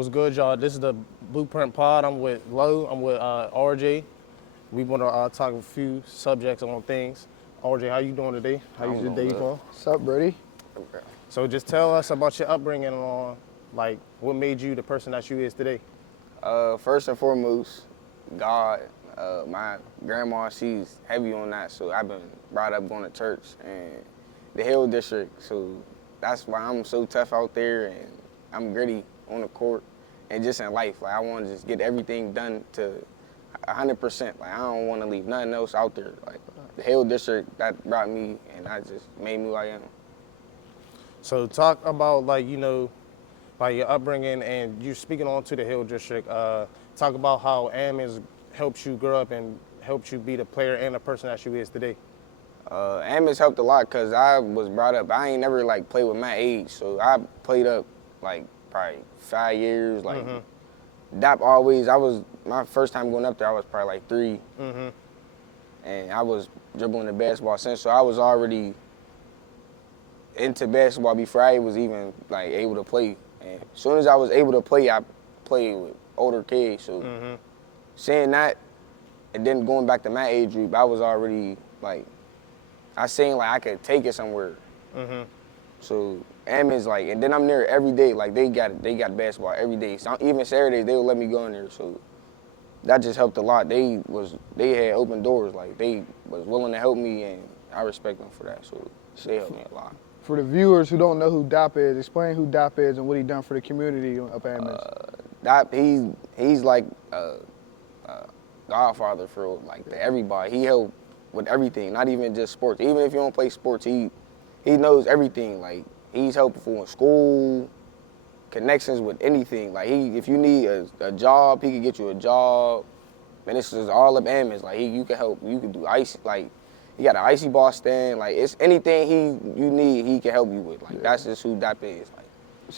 What's good, y'all? This is the Blueprint Pod. I'm with Lo. I'm with RJ. We want to talk a few subjects on things. RJ, how you doing today? How I'm you your doing day good. going? What's up, Brady? So just tell us about your upbringing on, like, what made you the person that you is today. First and foremost, God. My grandma, she's heavy on that, so I've been brought up going to church and the Hill District. So that's why I'm so tough out there and I'm gritty on the court and just in life. Like I want to just get everything done to 100%. Like I don't want to leave nothing else out there. Like the Hill District, that brought me and that just made me who I am. So talk about, like, like your upbringing, and you speaking on to the Hill District. Talk about how Ammons helped you grow up and helped you be the player and the person that you is today. Ammons helped a lot because I was brought up. I ain't never like played with my age, so I played up like probably 5 years. Like that always. I was my first time going up there. I was probably like 3, and I was dribbling the basketball since. So I was already into basketball before I was even like able to play. And as soon as I was able to play, I played with older kids. So seeing that, and then going back to my age group, I was already like, I seen like I could take it somewhere. So Ammons like, and then I'm there every day. Like they got basketball every day. So even Saturdays they would let me go in there. So that just helped a lot. They had open doors. Like they was willing to help me, and I respect them for that. So they helped me a lot. For the viewers who don't know who Dap is, explain who Dap is and what he done for the community up at Ammons. Dap, he's like a godfather for like to everybody. He helped with everything, not even just sports. Even if you don't play sports, he knows everything. Like he's helpful in school, connections with anything. Like if you need a job, he can get you a job. And this is all up Ammons. Like you can help. You can do ice. Like he got an icy ball stand. Like it's anything you need, he can help you with. Like that's just who Dap is. Like,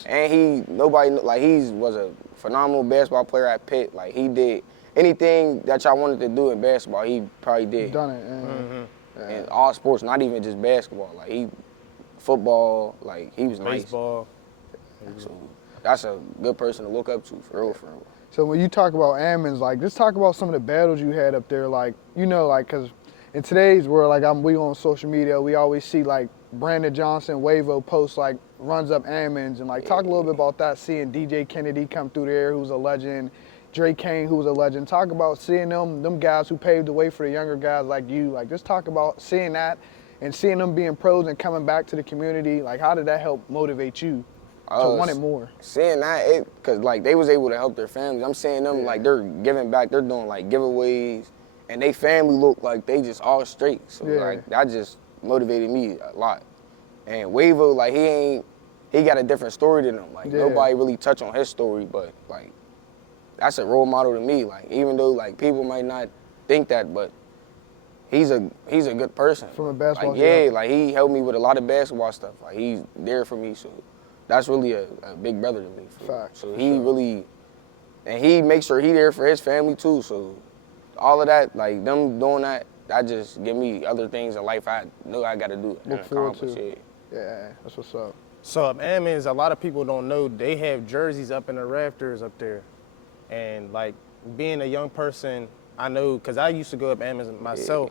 and he was a phenomenal basketball player at Pitt. Like he did anything that y'all wanted to do in basketball, he probably did. Done it. Yeah. And all sports, not even just basketball. Like football, like he was Baseball. nice. So that's a good person to look up to, for real, for real. So when you talk about Ammons, like just talk about some of the battles you had up there. Like like because in today's world, like we on social media, we always see like Brandon Johnson, Wavo posts like runs up Ammons, and like talk a little bit about that. Seeing DJ Kennedy come through there, who's a legend. Drake Kane, who was a legend. Talk about seeing them guys who paved the way for the younger guys like you. Like just talk about seeing that and seeing them being pros and coming back to the community. Like how did that help motivate you to want it more? Seeing that, because like they was able to help their families. I'm seeing them like they're giving back. They're doing like giveaways, and they family look like they just all straight. So like that just motivated me a lot. And Wavo, like he got a different story than them. Like nobody really touch on his story, but like. That's a role model to me. Like even though like people might not think that, but he's a good person. From a basketball. Like like he helped me with a lot of basketball stuff. Like he's there for me, so that's really a big brother to me. Fact. So he really, and he makes sure he there for his family too. So all of that, like them doing that just give me other things in life I know I got to do. Look forward to. Yeah, that's what's up. So at Ammons, a lot of people don't know they have jerseys up in the rafters up there. And like being a young person, I know, because I used to go up Ammons myself.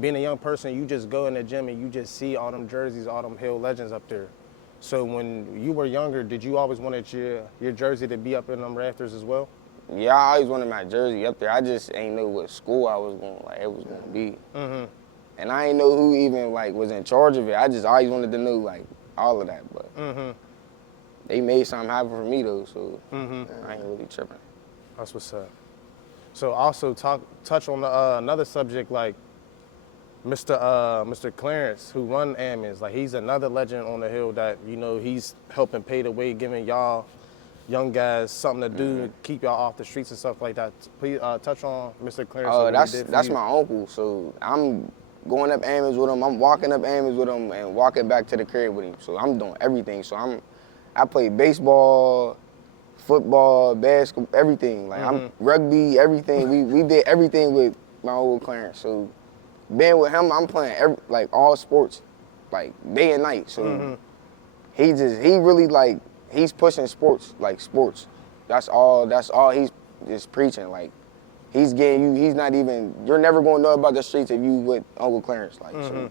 Being a young person, you just go in the gym and you just see all them jerseys, all them Hill legends up there. So when you were younger, did you always wanted your jersey to be up in them rafters as well? Yeah, I always wanted my jersey up there. I just ain't know what school I was going to be. And I ain't know who even like was in charge of it. I just always wanted to know like all of that. But they made something happen for me though, so I ain't really tripping. That's what's up. So also touch on another subject, like Mr. Clarence, who run Ammons. Like he's another legend on the Hill that he's helping pay the way, giving y'all young guys something to do to keep y'all off the streets and stuff like that. Please touch on Mr. Clarence. That's my uncle. So I'm going up Ammons with him. I'm walking up Ammons with him and walking back to the crib with him. So I'm doing everything. So I play baseball, football, basketball, everything. Like I'm rugby, everything. We did everything with my old Clarence. So being with him, I'm playing like all sports, like day and night. So he really like he's pushing sports, like sports. That's all he's just preaching. Like, he's getting you. He's not even. You're never gonna know about the streets if you with Uncle Clarence. Like, so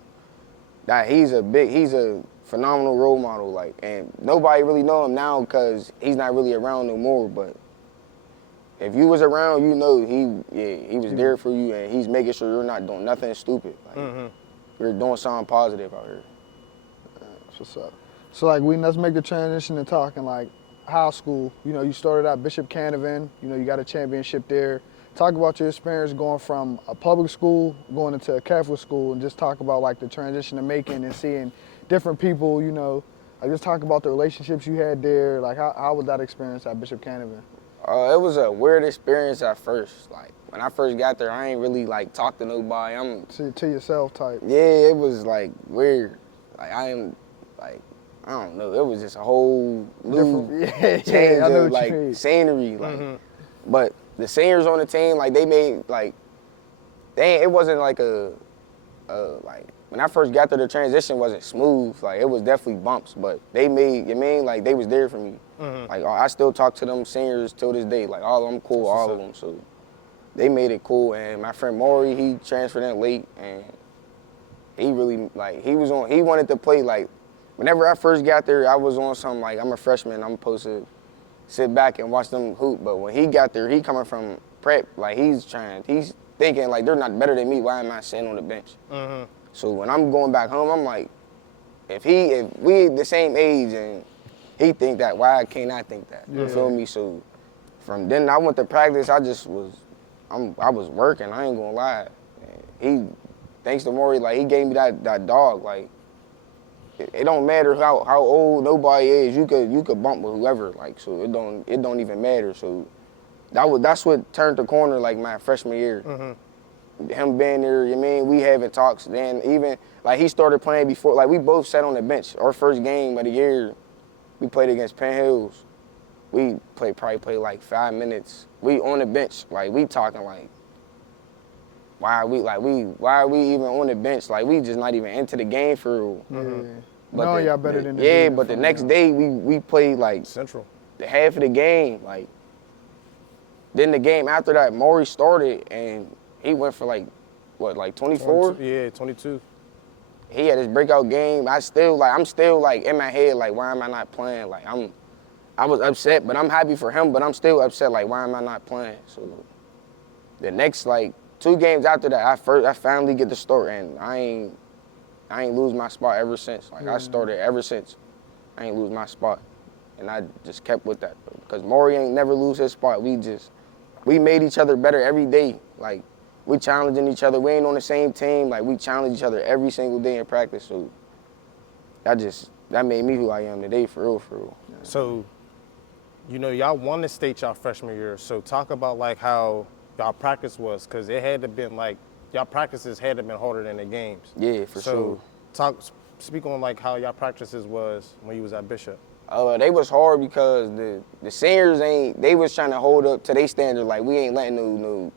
that he's a phenomenal role model. Like, and nobody really know him now because he's not really around no more. But if you was around, you know he was there for you, and he's making sure you're not doing nothing stupid. Like, you're doing something positive out here. That's what's up. So like let's make the transition to talking like high school. You know, you started at Bishop Canavan. You know, you got a championship there. Talk about your experience going from a public school going into a Catholic school, and just talk about like the transition of making and seeing different people. You know, like just talk about the relationships you had there. Like how was that experience at Bishop Canavan? It was a weird experience at first. Like, when I first got there, I ain't really like talk to nobody. To yourself type. Yeah, it was like weird. Like, I don't know. It was just a whole new change I know of what you mean. like scenery. Like, but the seniors on the team, like they made like it wasn't like like when I first got there, the transition wasn't smooth. Like, it was definitely bumps, but they made, like they was there for me. Like, I still talk to them seniors till this day. Like, all of them cool, all of them. So they made it cool. And my friend Maury, he transferred in late, and he really like he wanted to play. Like, whenever I first got there, I was on something like, I'm a freshman, I'm supposed to sit back and watch them hoop. But when he got there, he coming from prep, like he's thinking like they're not better than me. Why am I sitting on the bench? So when I'm going back home, I'm like, if we the same age and he think that, why can't I think that? You feel me? So from then I went to practice, I was working, I ain't gonna lie. And thanks to Maury, like he gave me that dog. Like, it don't matter how old nobody is, you could bump with whoever. Like, so it don't even matter. So that's what turned the corner like my freshman year. Him being there, you mean, we having talks. Then even like he started playing before, like we both sat on the bench. Our first game of the year, we played against Penn Hills. We probably played like 5 minutes. We on the bench, like we talking like, why are we even on the bench? Like, we just not even into the game for real. But no, y'all better than the yeah. But the next day we played like Central. The half of the game. Like, then the game after that, Maury started and he went for like, what, like 24? Yeah, 22. He had his breakout game. I'm still like in my head, like, why am I not playing? Like, I was upset, but I'm happy for him, but I'm still upset, like, why am I not playing? So the next like 2 games after that, I finally get the start, and I ain't lose my spot ever since. Like, I started ever since. I ain't lose my spot. And I just kept with that. Because Maury ain't never lose his spot. We made each other better every day. Like, we challenging each other. We ain't on the same team. Like, we challenge each other every single day in practice. So that made me who I am today, for real, for real. So, you know, y'all won the state y'all freshman year. So talk about like how y'all practice was, because it had to been like, y'all practices had to been harder than the games. Yeah, for sure. So speak on like how y'all practices was when you was at Bishop. They was hard because the seniors they was trying to hold up to their standard. Like, we ain't letting no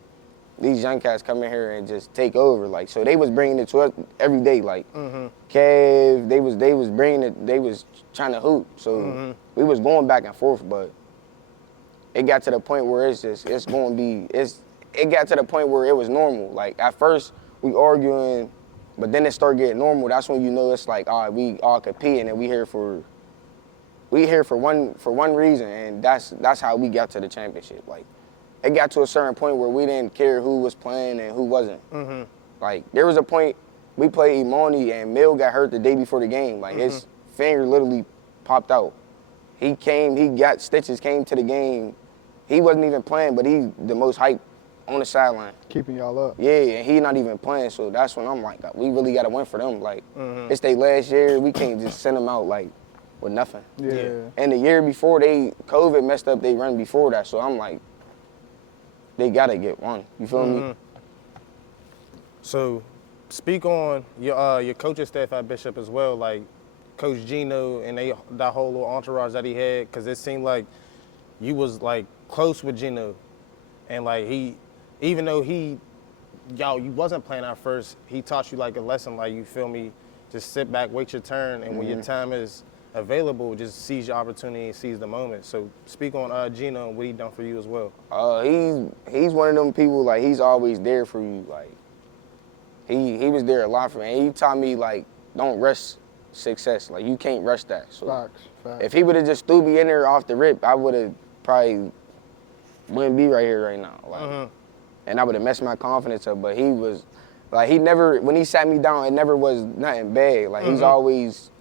these young cats come in here and just take over. Like, so they was bringing it to us every day. Like, Kev, they was bringing it. They was trying to hoop. So we was going back and forth, but it got to the point where it got to the point where it was normal. Like, at first we arguing, but then it started getting normal. That's when you know it's like, all right, we all competing and we here for one reason, and that's how we got to the championship. Like, it got to a certain point where we didn't care who was playing and who wasn't. Like, there was a point we played Imani and Mill got hurt the day before the game. Like, his finger literally popped out. He got stitches, came to the game. He wasn't even playing, but he the most hyped on the sideline. Keeping y'all up. Yeah, and he not even playing, so that's when I'm like, we really got to win for them. Like, it's their last year. We can't just send them out, like, with nothing. Yeah. And the year before, COVID messed up they run before that, so I'm like, they got to get one. You feel me? So speak on your coaching staff at Bishop as well, like Coach Gino and that whole little entourage that he had, because it seemed like you was like close with Gino, and like even though you wasn't playing at first, he taught you like a lesson, like, you feel me, just sit back, wait your turn, and when your time is available, just seize your opportunity and seize the moment. So speak on Gino and what he done for you as well. He's one of them people, like, he's always there for you. Like, he was there a lot for me. And he taught me, like, don't rush success. Like, you can't rush that. So Facts. if he would have just threw me in there off the rip, I would have probably wouldn't be right here right now. Like, and I would have messed my confidence up. But he was, like, he never, when he sat me down, it never was nothing bad. Like, he's always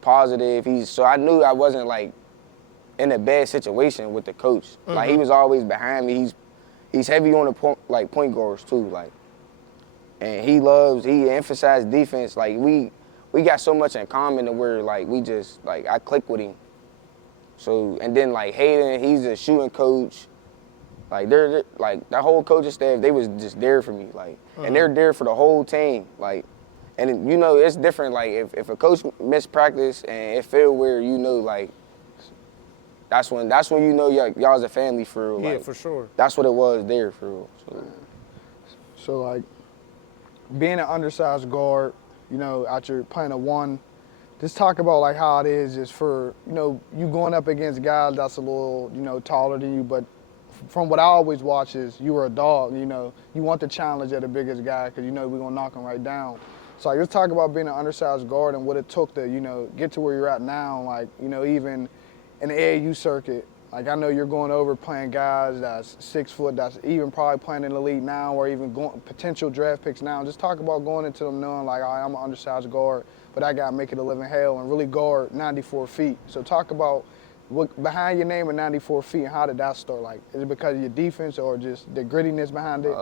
positive. So I knew I wasn't, like, in a bad situation with the coach. Like, he was always behind me. He's heavy on the point guards too. Like, and he emphasized defense. Like, we got so much in common to where, like, we just, like, I click with him. So, and then, like, Hayden, he's a shooting coach. Like, they're like, that whole coaching staff, they was just there for me. Like, and they're there for the whole team. Like, and, you know, it's different. Like, if a coach missed practice and it felt where, you know, like, that's when you know y'all's a family for real. Yeah, like, for sure. That's what it was there for real. So, like, being an undersized guard, you know, after playing a one, just talk about, like, how it is just for, you know, you going up against guys that's a little, you know, taller than you, but from what I always watch is you were a dog, you know. You want the challenge of the biggest guy because you know we're going to knock him right down. So, like, let's talk about being an undersized guard and what it took to, you know, get to where you're at now, like, you know, even in the AAU circuit. Like, I know you're going over playing guys that's 6 foot, that's even probably playing in the league now or even going potential draft picks now. Just talk about going into them knowing, like, all right, I'm an undersized guard, but I got to make it a living hell and really guard 94 feet. So talk about what behind your name at 94 feet and how did that start? Like, is it because of your defense or just the grittiness behind it?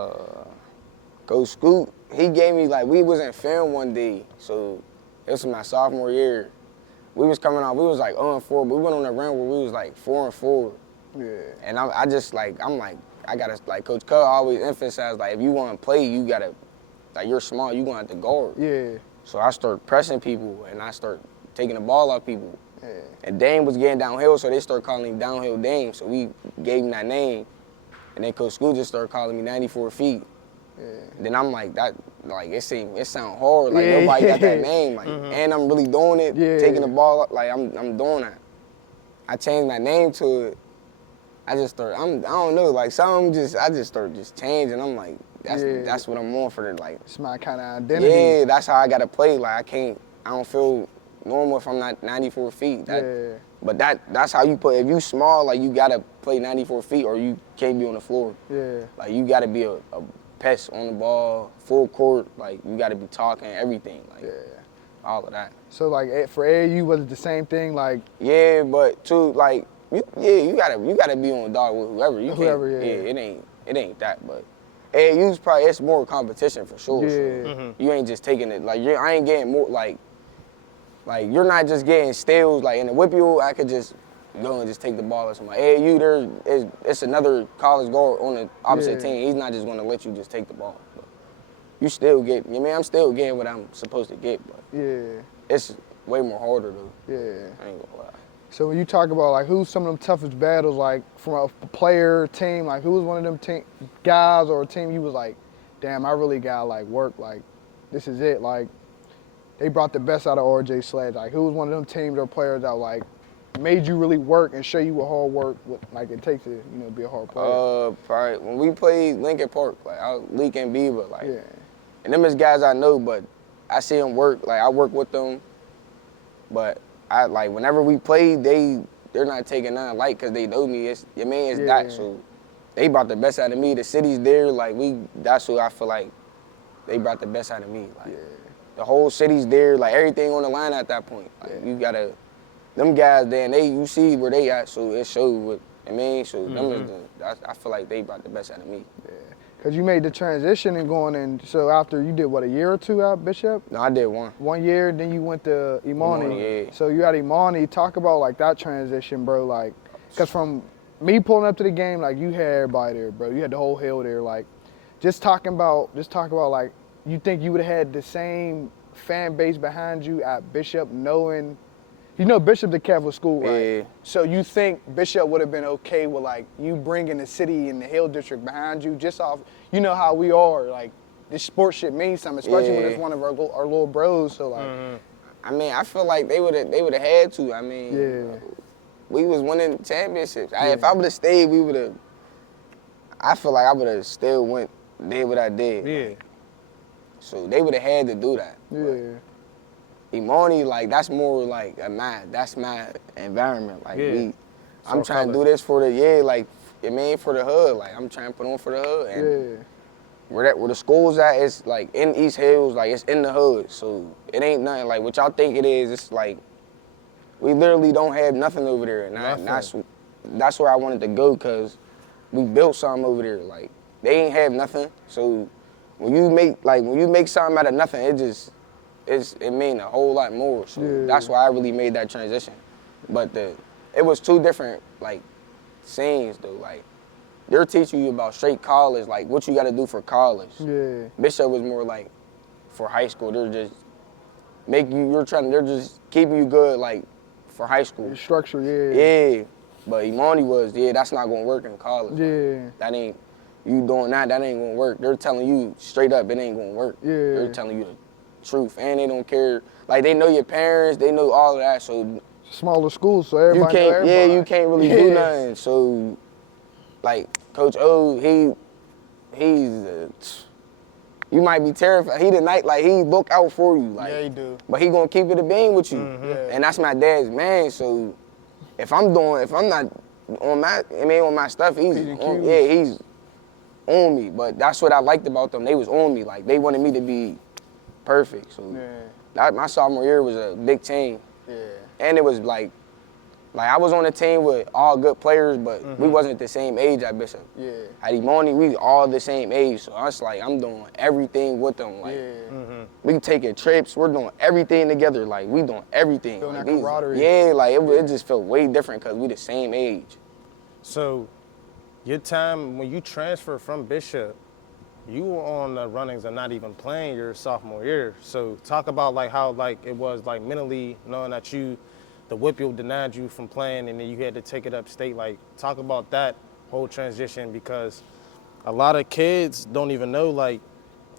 Coach Scoot, he gave me, like, we was in film one day. So it was my sophomore year. We was coming out, we was like 0-4, but we went on a run where we was like 4-4. Yeah. And I just like, I'm like, I gotta, like, Coach Cub always emphasized, like, if you want to play, you gotta, like, you're small, you gonna have to guard. Yeah. So I start pressing people and I start taking the ball off people. Yeah. And Dame was getting downhill, so they started calling him Downhill Dame. So we gave him that name. And then Coach Scoot just started calling me 94 feet. Yeah. And then I'm like, that, like, it sound hard. Like, nobody got that name. Like, and I'm really doing it, taking the ball up. Like, I'm doing that. I changed my name to it. I just started, I don't know, like, I just started just changing. I'm like, that's what I'm on for the, like. It's my kind of identity. Yeah, that's how I got to play. Like, I don't feel normal if I'm not 94 feet. But that's how you play. If you small, like, you got to play 94 feet or you can't be on the floor. Yeah. Like, you got to be a pest on the ball, full court. Like, you got to be talking, everything. Like, all of that. So, like, for AAU, was it the same thing? Like, yeah, but too, like, you gotta be on dog with whoever. It ain't that, but AAU's probably, it's more competition for sure. Yeah. So you ain't just taking it, like, I ain't getting more, like you're not just getting steals, like, in the whip you, I could just go and just take the ball or something. AAU, it's another college guard on the opposite team. He's not just gonna let you just take the ball. But you still get, I'm still getting what I'm supposed to get, but it's way more harder though. Yeah. I ain't gonna lie. So when you talk about, like, who's some of them toughest battles, like, from a player, team, like, who was one of them guys or a team you was like, damn, I really got to, like, work, like, this is it, like, they brought the best out of RJ Sledge. Like, who was one of them teams or players that, like, made you really work and show you what hard work, like, it takes to, you know, be a hard player? Probably when we played Lincoln Park, like, I was Leak and Beaver, like, and them is guys I know, but I see them work, like, I work with them, but I, like, whenever we play, they're not taking none light because they know me. It's your man is that, so they brought the best out of me. The city's there, like, that's who I feel like they brought the best out of me. Like, the whole city's there, like, everything on the line at that point. Like, you gotta, them guys there, and you see where they at, so it shows what, so them is I feel like they brought the best out of me. Yeah. Because you made the transition and going in, so after you did, what, a year or two at Bishop? No, I did one. 1 year, then you went to Imani. Imani, yeah. So you at Imani, talk about, like, that transition, bro, like, because from me pulling up to the game, like, you had everybody there, bro. You had the whole hill there, like, just talk about, like, you think you would have had the same fan base behind you at Bishop knowing, you know Bishop's a Catholic school, right? Yeah. So you think Bishop would have been okay with, like, you bringing the city and the Hill District behind you just off, you know how we are, like, this sports shit means something, especially when it's one of our little bros. So, like, I mean, I feel like they would have had to. I mean, Yeah. we was winning championships. If I would have stayed, we would have. I feel like I would have still did what I did. Yeah. So they would have had to do that. Yeah. Imani, like that's more like that's my environment. Like Yeah. I'm So trying to color. do this for like it mean for the hood. Like I'm trying to put on for the hood. And Yeah. where the school's at, it's like in East Hills, like it's in the hood. So it ain't nothing like what y'all think it is. It's like we literally don't have nothing over there, and that's where I wanted to go because we built something over there. Like they ain't have nothing. So when you make something out of nothing, it mean a whole lot more. So that's why I really made that transition. But it was two different like scenes though. Like they're teaching you about straight college, like what you got to do for college. Yeah. Bishop was more like for high school. They're just keeping you good like for high school. The structure, yeah. Yeah. But Imani that's not gonna work in college. Yeah. Like, that ain't you doing that ain't gonna work. They're telling you straight up it ain't gonna work. Yeah. They're telling you the truth and they don't care. Like they know your parents, they know all of that, so Smaller schools, so everybody know everybody. you can't really do nothing. So like Coach O, you might be terrified. He the night, like he look out for you, like. Yeah, he do. But he gonna keep it a beam with you, Yeah. and that's my dad's man. So if I'm not on my stuff, he's on me. But that's what I liked about them. They was on me, like they wanted me to be perfect. So my sophomore year was a big team, and it was like I was on a team with all good players, but we wasn't the same age at Bishop. Yeah. At Imani, we all the same age, so I was like, I'm doing everything with them. Like, we taking trips, we're doing everything together. Like, we doing everything. Feeling Like, that camaraderie. yeah, like it just felt way different because we the same age. So, your time when you transferred from Bishop, you were on the runnings of not even playing your sophomore year. So, talk about like how like it was like mentally knowing that the Whippeal denied you from playing and then you had to take it upstate. Like, talk about that whole transition because a lot of kids don't even know, like,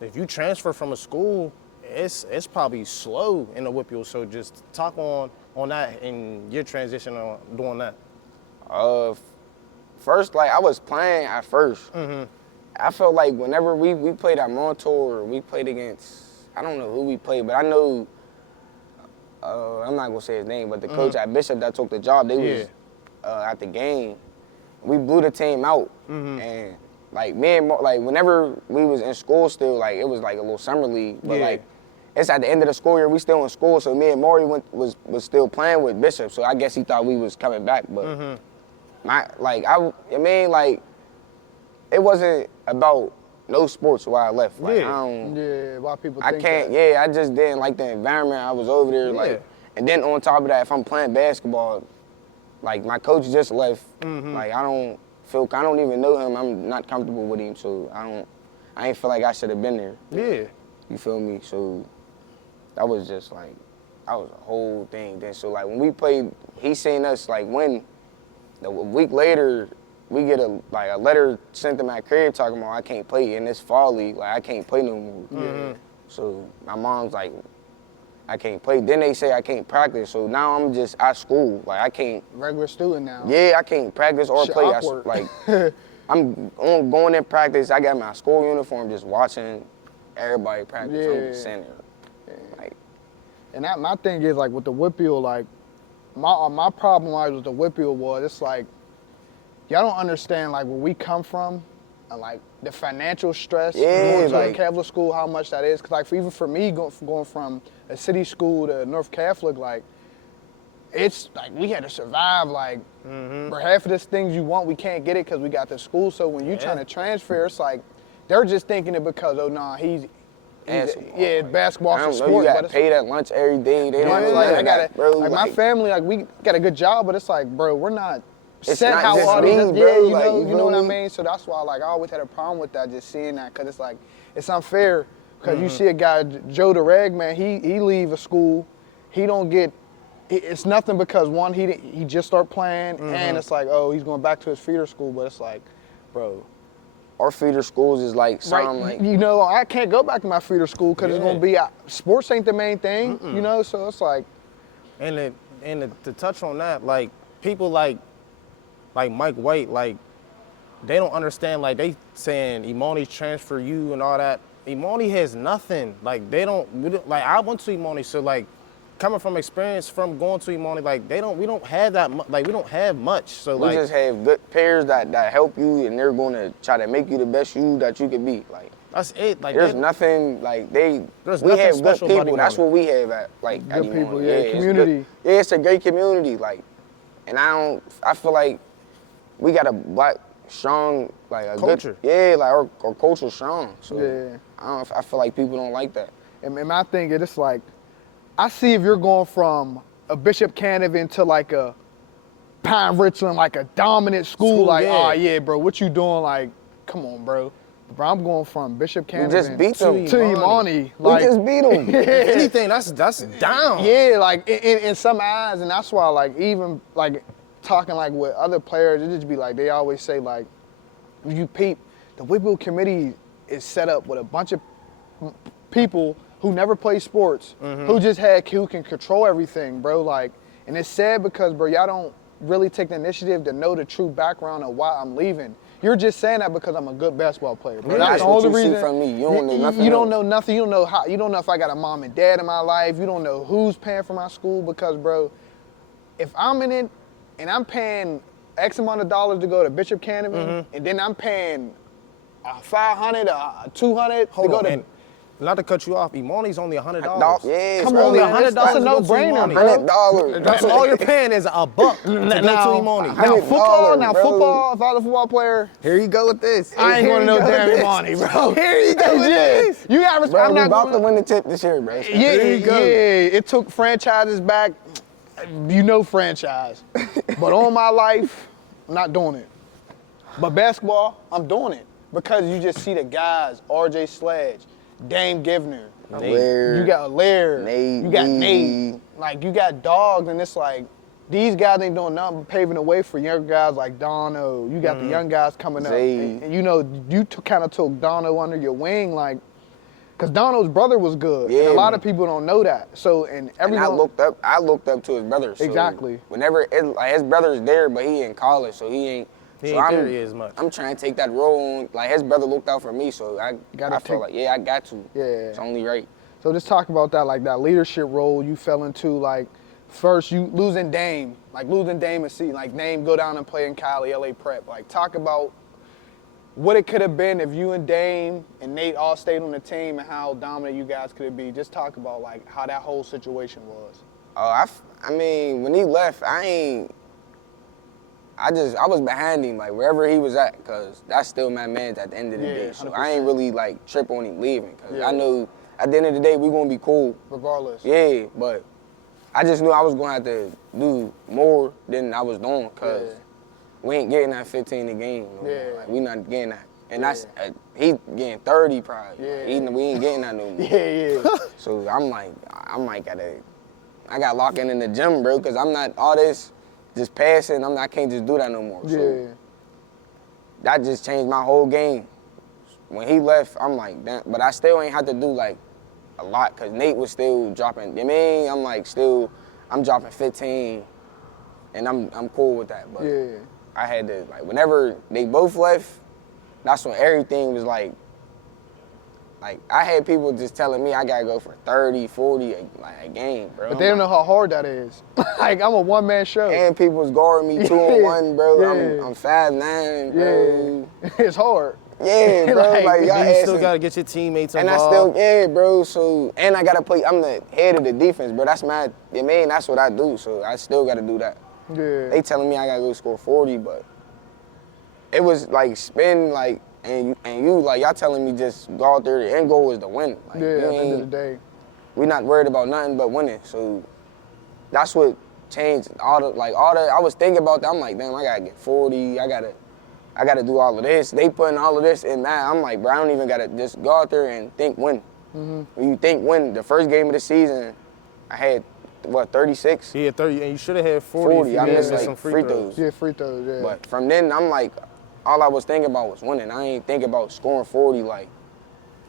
if you transfer from a school, it's probably slow in the Whippeal. So just talk on that and your transition on doing that. First, like, I was playing at first. I felt like whenever we played at Montour, we played against, I don't know who we played, but I know, I'm not gonna say his name, but the coach at Bishop that took the job, they was at the game. We blew the team out, and like whenever we was in school still, like it was like a little summer league, but like it's at the end of the school year, we still in school, so me and Maury was still playing with Bishop, so I guess he thought we was coming back, but it wasn't about no sports while I left. Like, Why people I think can't, that. I just didn't like the environment. I was over there, like, and then on top of that, if I'm playing basketball, like, my coach just left. Like, I don't even know him. I'm not comfortable with him, so I ain't feel like I should have been there. Yeah. You feel me? So that was just, like, that was a whole thing. Then, so, like, when we played, he seen us, like, win. A week later, we get a letter sent to my crib talking about I can't play in this fall league. Like, I can't play no more. So my mom's like, I can't play. Then they say I can't practice. So now I'm just at school. Like, I can't. Regular student now. Yeah, I can't practice or Shit play. awkward. I'm going in practice. I got my school uniform, just watching everybody practice. I'm just sitting there. Like, and my thing is, like, with the Whippeal, like, my problem with the Whippeal was, it's like, y'all don't understand, like, where we come from and, like, the financial stress going to a Catholic school, how much that is. Because, like, even for me, going from a city school to North Catholic, like, it's, like, we had to survive, like, for half of the things you want, we can't get it because we got the school. So when you trying to transfer, it's like, they're just thinking it because, oh, nah, he's basketball for sport. You got paid at lunch every day. They don't like, bro. Like, my family, like, we got a good job, but it's like, bro, we're not set not how just all me, these, bro. you know what I mean? So that's why, like, I always had a problem with that, just seeing that, because it's like, it's unfair, because you see a guy, Joe the Rag, man, he leave a school, he don't get, it's nothing because, one, he just start playing, and it's like, oh, he's going back to his feeder school, but it's like, bro, our feeder schools is like something Right, like you know, I can't go back to my feeder school because it's Yeah. gonna be sports ain't the main thing, you know. So it's like, And to touch on that, like people like Mike White, like they don't understand. Like they saying Imani transfer you and all that. Imani has nothing. Like we don't like I went to Imani, so like coming from experience from going to Imani, like we don't have that like we don't have much. So we like just have good pairs that help you, and they're gonna try to make you the best you that you can be. Like that's it. Like there's nothing like There's we nothing have good special about people. That's Imani. what we have at like Good at people, Imani. yeah, it's community. good. Yeah, it's a great community. Like, and I feel like we got a black strong like a Culture. good like our culture strong. So Yeah. I feel like people don't like that. and my thing is, it's like, I see if you're going from a Bishop Canevin to like a Pine Richland, like a dominant school, like, yeah. oh yeah, bro, what you doing? Like, come on, bro. Bro, I'm going from Bishop Canevin just beat them. to Imani. Like, We just beat them. If anything, that's down. yeah, like in some eyes, and that's why, like, even like talking like with other players, it just be like they always say like, you peep, the Whitfield committee is set up with a bunch of people who never play sports, who can control everything, bro. Like, and it's sad because, bro, y'all don't really take the initiative to know the true background of why I'm leaving. You're just saying that because I'm a good basketball player, bro. Yeah, That's that's the what only you see reason. from me. You don't know nothing You don't else. know nothing. You don't know how. You don't know if I got a mom and dad in my life. You don't know who's paying for my school because, bro, if I'm in it and I'm paying X amount of dollars to go to Bishop Canevin, and then I'm paying $500 or $200 Hold to go on, to. and not to cut you off, Imani's only $100. Yeah, Come bro, on, Only man, $100 that's a to go to no-brainer, Imani. bro. $100. That's all you're paying is $1 to go to Imani. Now football, $100, bro. football. If I was a football player, Here you go with this. I ain't Here going to you no go with damn this. Imani, bro. Here you go with this. You got respect. Bro, I'm we not about going to win the tip this year, bro. So Yeah, here you go. It took franchises back. You know, franchise. But on my life, I'm not doing it. But basketball, I'm doing it because you just see the guys: R.J. Sledge, Dame Givner. Laird, You got Laird. Nate, You got Nate. Lee. Like, you got dogs, and it's like, these guys ain't doing nothing but paving the way for younger guys like Dono. You got the young guys coming up. Zay. And you know, you kind of took Dono under your wing, like, because Dono's brother was good. Yeah, and a lot man. of people don't know that. So, and everyone. And I looked up to his brother. So Exactly. Whenever his brother's there, but he in college, so he ain't. He so ain't I'm, there as much. I'm trying to take that role on. Like his brother looked out for me, so I Gotta feel take- like I got to. Yeah. It's only right. So just talk about that, like that leadership role you fell into, like first you losing Dame and see, like Dame go down and play in Cali, LA Prep. Like talk about what it could have been if you and Dame and Nate all stayed on the team and how dominant you guys could be. Just talk about like how that whole situation was. Oh, I mean, when he left, I was behind him, like wherever he was at, cause that's still my man at the end of the Yeah, day. So 100%. I ain't really like trip on him leaving, cause Yeah. I know at the end of the day we gonna be cool. Regardless. Yeah, but I just knew I was gonna have to do more than I was doing, cause Yeah. we ain't getting that 15 a game. No more. Yeah. Like, we not getting that, and Yeah. that's he getting 30 probably. Yeah. We ain't getting that no more. Yeah, yeah. So I might I got locked in the gym, bro, because I'm not all this just passing. I can't just do that no more. So Yeah. that just changed my whole game. When he left, I'm like, damn, but I still ain't had to do like a lot because Nate was still dropping. You mean, I'm dropping 15, and I'm cool with that. But Yeah. I had to like whenever they both left, that's when everything was like I had people just telling me I gotta go for 30, 40 a game, bro. But they don't know how hard that is. Like I'm a one-man show. And people was guarding me 2-on-1, bro. Yeah. I'm 5'9", bro. Yeah. It's hard. Yeah, bro. Like, Like, y'all And you still asking- gotta get your teammates And I involved. still, yeah, bro. So, and I gotta play. I'm the head of the defense, bro. That's that's what I do. So I still gotta do that. Yeah. They telling me I gotta go score 40, but it was like spin, like, and you like y'all telling me just go out there. The end goal is to win. Like, Yeah, you at the end of the ain't- day. we not worried about nothing but winning. So that's what changed all the. I was thinking about that. I'm like, damn, I gotta get 40. I gotta do all of this. They putting all of this in that. I'm like, bro, I don't even gotta just go out there and think win. When you think win, the first game of the season, I had 36. Yeah, 30, and you should have had 40. 40. If you I didn't missed miss like some free throws. Yeah, free throws, yeah. But from then, I'm like, all I was thinking about was winning. I ain't thinking about scoring 40, like.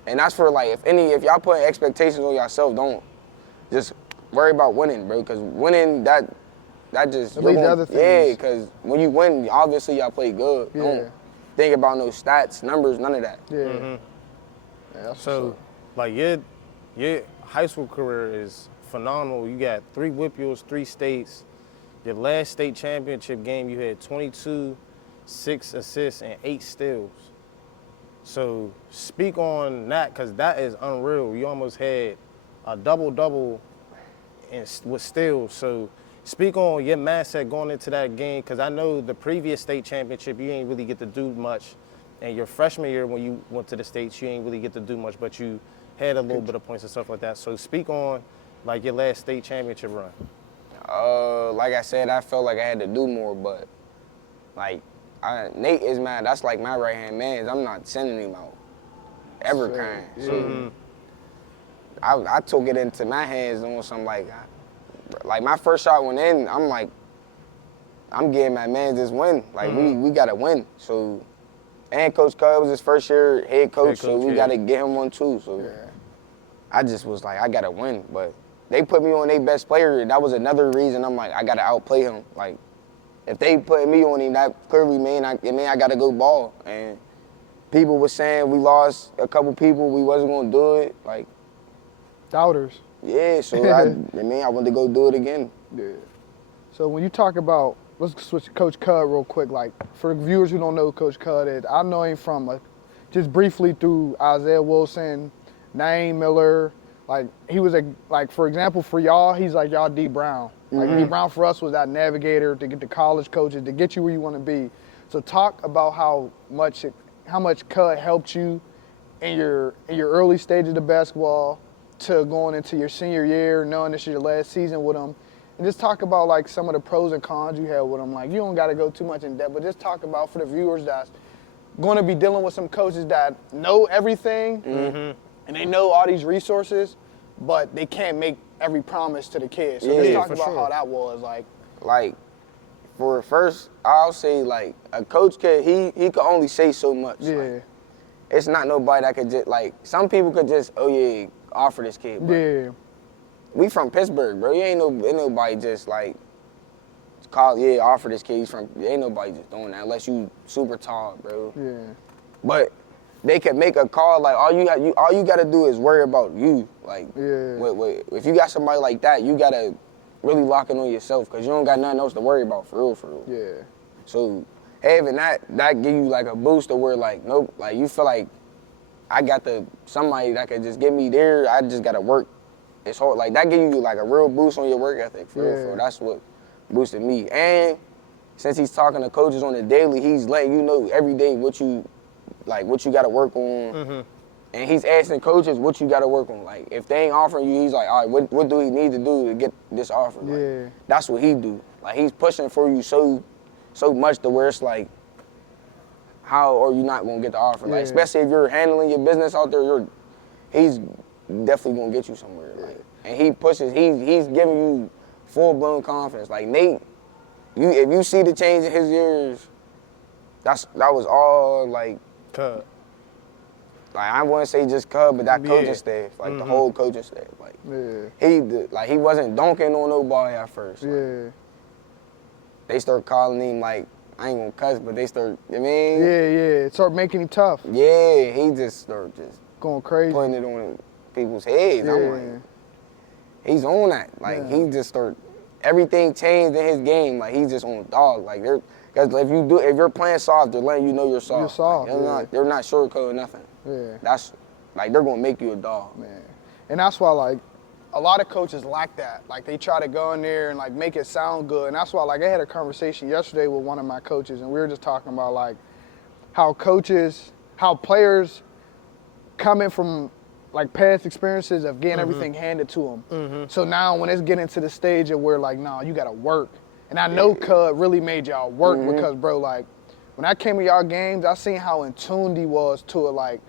And that's for, like, if y'all put expectations on yourself, don't just worry about winning, bro. Because winning, that just... It leads to other things. Yeah, because when you win, obviously y'all play good. Yeah. Don't think about no stats, numbers, none of that. Yeah. Mm-hmm. Yeah, that's So, what's up. like your high school career is phenomenal. You got 3 whip-yours, 3 states. Your last state championship game, you had 22, 6 assists, and 8 steals. So speak on that, because that is unreal. You almost had a double-double with steals. So speak on your mindset going into that game, because I know the previous state championship, you ain't really get to do much. And your freshman year, when you went to the States, you ain't really get to do much, but you had a little bit of points and stuff like that. So speak on, like, your last state championship run. Like I said, I felt like I had to do more, but, like, Nate is that's like my right-hand man. I'm not sending him out ever, kind. So I took it into my hands on some, like my first shot went in, I'm like, I'm getting my man this win. Like, we got to win. So, and Coach Cub was his first year head coach, so we got to get him one too. So I just was like, I got to win. But they put me on their best player. That was another reason I'm like, I got to outplay him. Like, if they put me on him, that clearly mean I got to go ball. And people were saying we lost a couple people, we wasn't going to do it. Like, Doubters. yeah, so I wanted to go do it again. Yeah. So when you talk about, let's switch to Coach Cud real quick. Like, for the viewers who don't know who Coach Cud is, I know him from just briefly through Isaiah Wilson, Naeem Miller. Like, he was for example, for y'all, he's like y'all D Brown. Like, D Brown for us was that navigator to get the college coaches, to get you where you want to be. So talk about how much Cud helped you in your early stages of basketball to going into your senior year, knowing this is your last season with him. And just talk about, like, some of the pros and cons you had with him. Like, you don't got to go too much in depth, but just talk about, for the viewers that's going to be dealing with some coaches that know everything and they know all these resources, but they can't make every promise to the kids. So just talk about how that was. Like, for first, I'll say, like, a coach he could only say so much. Yeah. Like, it's not nobody that could just, like, some people could just, offer this kid. But Yeah. we from Pittsburgh, bro. Ain't nobody just, like, offer this kid. Ain't nobody just doing that unless you super tall, bro. Yeah. But they could make a call, like, all you got to do is worry about you. Like, if you got somebody like that, you got to really lock in on yourself, because you don't got nothing else to worry about, for real. Yeah. So having that give you, like, a boost to where, like, nope, like, you feel like I got somebody that could just get me there. I just got to work. It's hard. Like, that give you, like, a real boost on your work ethic, for real. That's what boosted me. And since he's talking to coaches on the daily, he's letting you know every day what you got to work on. And he's asking coaches what you got to work on. Like, if they ain't offering you, he's like, all right, what do he need to do to get this offer? Like, that's what he do. Like, he's pushing for you so much to where it's like, how are you not going to get the offer? Like, especially if you're handling your business out there, he's definitely going to get you somewhere. Like, and he pushes, he's giving you full-blown confidence. Like, Nate, if you see the change in his years, that was all, like, Cud. Like, I wouldn't say just Cub, but that coaching staff, like, the whole coaching staff. Like, he wasn't dunking on nobody at first. Like, they start calling him, like, I ain't gonna cuss, but they start, you know what I mean? Yeah. Start making him tough. Yeah, he just started going crazy, putting it on people's heads. I'm like, he's on that. Like, he just started, everything changed in his game. Like, he's just on dog. Like, because if you're playing soft, they're letting you know you're soft. You're soft. Like, they're not sugarcoating nothing. Yeah. That's, like, they're gonna make you a dog. Man. And that's why, like, a lot of coaches lack that. Like, they try to go in there and, like, make it sound good. And that's why, like, I had a conversation yesterday with one of my coaches, and we were just talking about, like, how players coming from, like, past experiences of getting everything handed to them. So now when it's getting to the stage of where, like, nah, you got to work. And I know Cud really made y'all work because, bro, like, when I came to y'all games, I seen how in tuned he was to it. Like,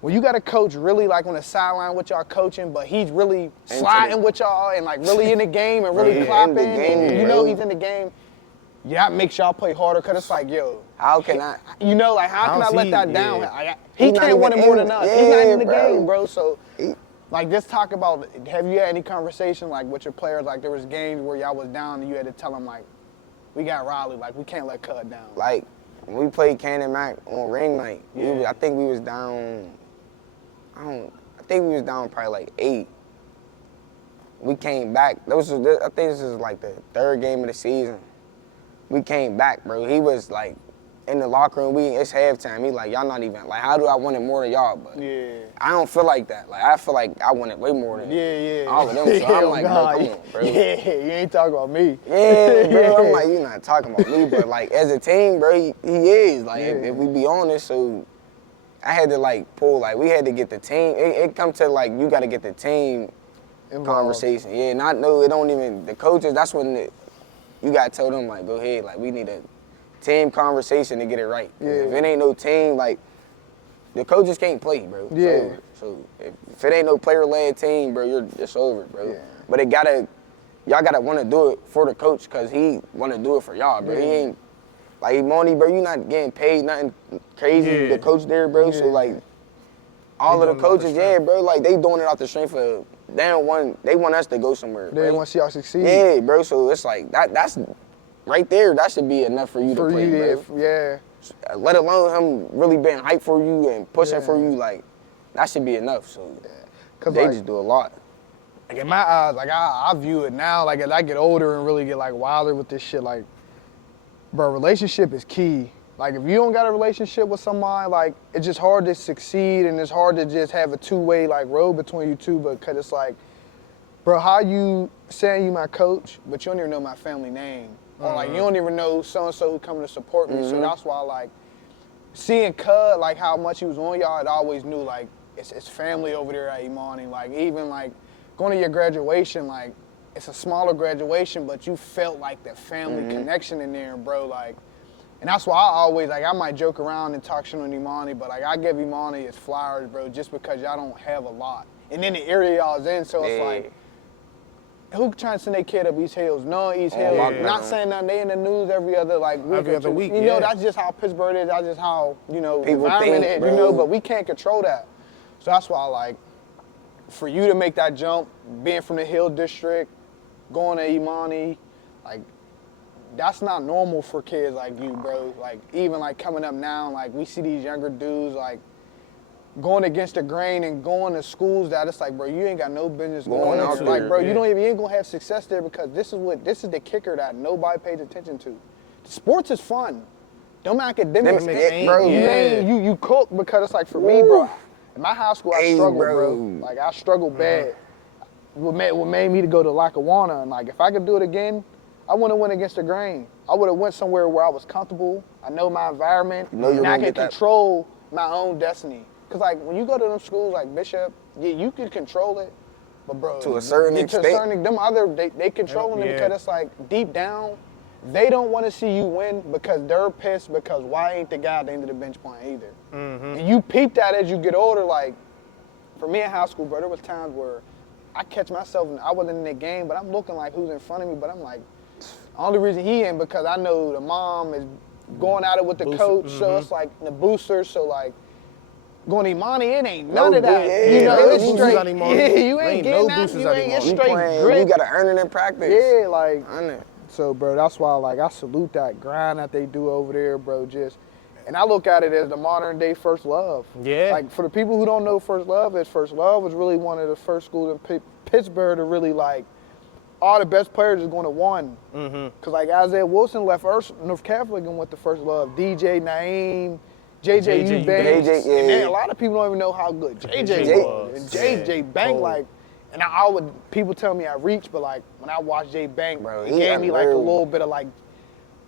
when you got a coach really, like, on the sideline with y'all coaching, but he's really sliding with y'all and, like, really in the game and really clapping, and you know he's in the game, yeah, it makes y'all play harder because it's like, yo, How can I? you know, like how can I How's let he- that down? yeah. He He's not can't win it even more in than it. us. He's not Yeah, in the bro. game, bro. So, He- like, just talk about. Have you had any conversation like with your players? Like, there was games where y'all was down and you had to tell them like, we got Riley, like we can't let Cud down. Like when we played Cannon Mac on ring night, I think we was down. I think we was down probably like 8. We came back. I think this is like the 3rd game of the season. We came back, bro. He was like in the locker room. It's halftime. He like, y'all not even like. How do I want it more than y'all? But Yeah. I don't feel like that. Like I feel like I want it way more than all of them. So Yeah, I'm like, bro, God. come on, bro. Yeah, you ain't talking about me. Yeah, bro. I'm like, you're not talking about me, but like as a team, bro, he is. Like if we be honest, so I had to like pull. Like we had to get the team. It come to like you got to get the team Involved. conversation. Yeah, it don't even the coaches. That's when you got to tell them like, go ahead. Like we need a team conversation to get it right. 'Cause if it ain't no team, like the coaches can't play, bro. It's Yeah. over. So if it ain't no player-led team, bro, it's over, bro. Yeah. But y'all gotta want to do it for the coach because he want to do it for y'all, bro. He ain't like Monty, bro. You not getting paid nothing crazy. Yeah. The coach there, bro. So like all They of the doing it off the coaches, strength. bro. Like they doing it off the strength of they want us to go somewhere. They bro. want to see y'all succeed. Yeah, bro. So it's like that's right there. That should be enough for you For to play, you, bro. yeah. Let alone him really being hyped for you and pushing Yeah. for you, like that should be enough. So 'Cause, they like, just do a lot. Like in my eyes, like I view it now, like as I get older and really get like wilder with this shit, like, bro, relationship is key. Like if you don't got a relationship with somebody, like it's just hard to succeed and it's hard to just have a two-way like road between you two, because it's like, bro, how you saying you my coach, but you don't even know my family name. Or like you don't even know so-and-so who coming to support me. So that's why like seeing Cud, like how much he was on y'all, I always knew like it's family over there at Imani. Like even like going to your graduation, like it's a smaller graduation, but you felt like the family connection in there, bro. Like, and that's why I always like I might joke around and talk shit on Imani, but like I give Imani his flowers, bro, just because y'all don't have a lot. And then the area y'all's in, so it's like, who trying to send their kid up East Hills? No, East Hills. yeah. Not saying nothing. They in the news every other like week. Every or other two. week, You know, yeah. that's just how Pittsburgh is. That's just how the People environment think, is. bro. You know, but we can't control that. So that's why like, for you to make that jump, being from the Hill District, going to Imani, like, that's not normal for kids like you, bro. Like even like coming up now, like we see these younger dudes like going against the grain and going to schools that it's like, bro, you ain't got no business going out out. Like, there, bro, yeah. you ain't gonna have success there because this is the kicker that nobody pays attention to. Sports is fun. Them academics, Them bro, yeah. you cook because it's like for me, bro. In my high school, I Hey, struggled, bro. bro. Like I struggled bad. What made me to go to Lackawanna, and like if I could do it again, I wouldn't went against the grain. I would have went somewhere where I was comfortable. I know my environment, know you're and I gonna can get that. control my own destiny. Cause like when you go to them schools like Bishop, yeah, you can control it, but bro, To a certain extent. them other they controlling it Yeah. because it's like deep down, they don't want to see you win because they're pissed because why ain't the guy at the end of the bench playing either? And you peep that as you get older. Like for me in high school, bro, there was times where I catch myself and I wasn't in the game, but I'm looking like who's in front of me, but I'm like, only reason he in because I know the mom is going at it with the Booster, coach, so it's like the booster, so like. Going to Imani, it ain't none No of that. boo- You yeah, know, no it's boosters straight. at Imani. Yeah, you There ain't ain't getting no that. boosters You at ain't Imani. it's You straight playing, grit. you gotta earn it in practice. Yeah, like I know. so, bro. That's why, like, I salute that grind that they do over there, bro. And I look at it as the modern day first love. Yeah. Like for the people who don't know first love was really one of the first schools in Pittsburgh to really like all the best players is going to one. Cause like Isaiah Wilson left North Catholic and went to first love. DJ Naeem. JJ JJ Eubanks, Eubanks. and then Yeah. a lot of people don't even know how good JJ JJ was. And was. JJ Yeah. Bank, Cold. like, and people tell me I reach, but like when I watch Jay Bank, Bro, it he gave me like a unreal. little bit of like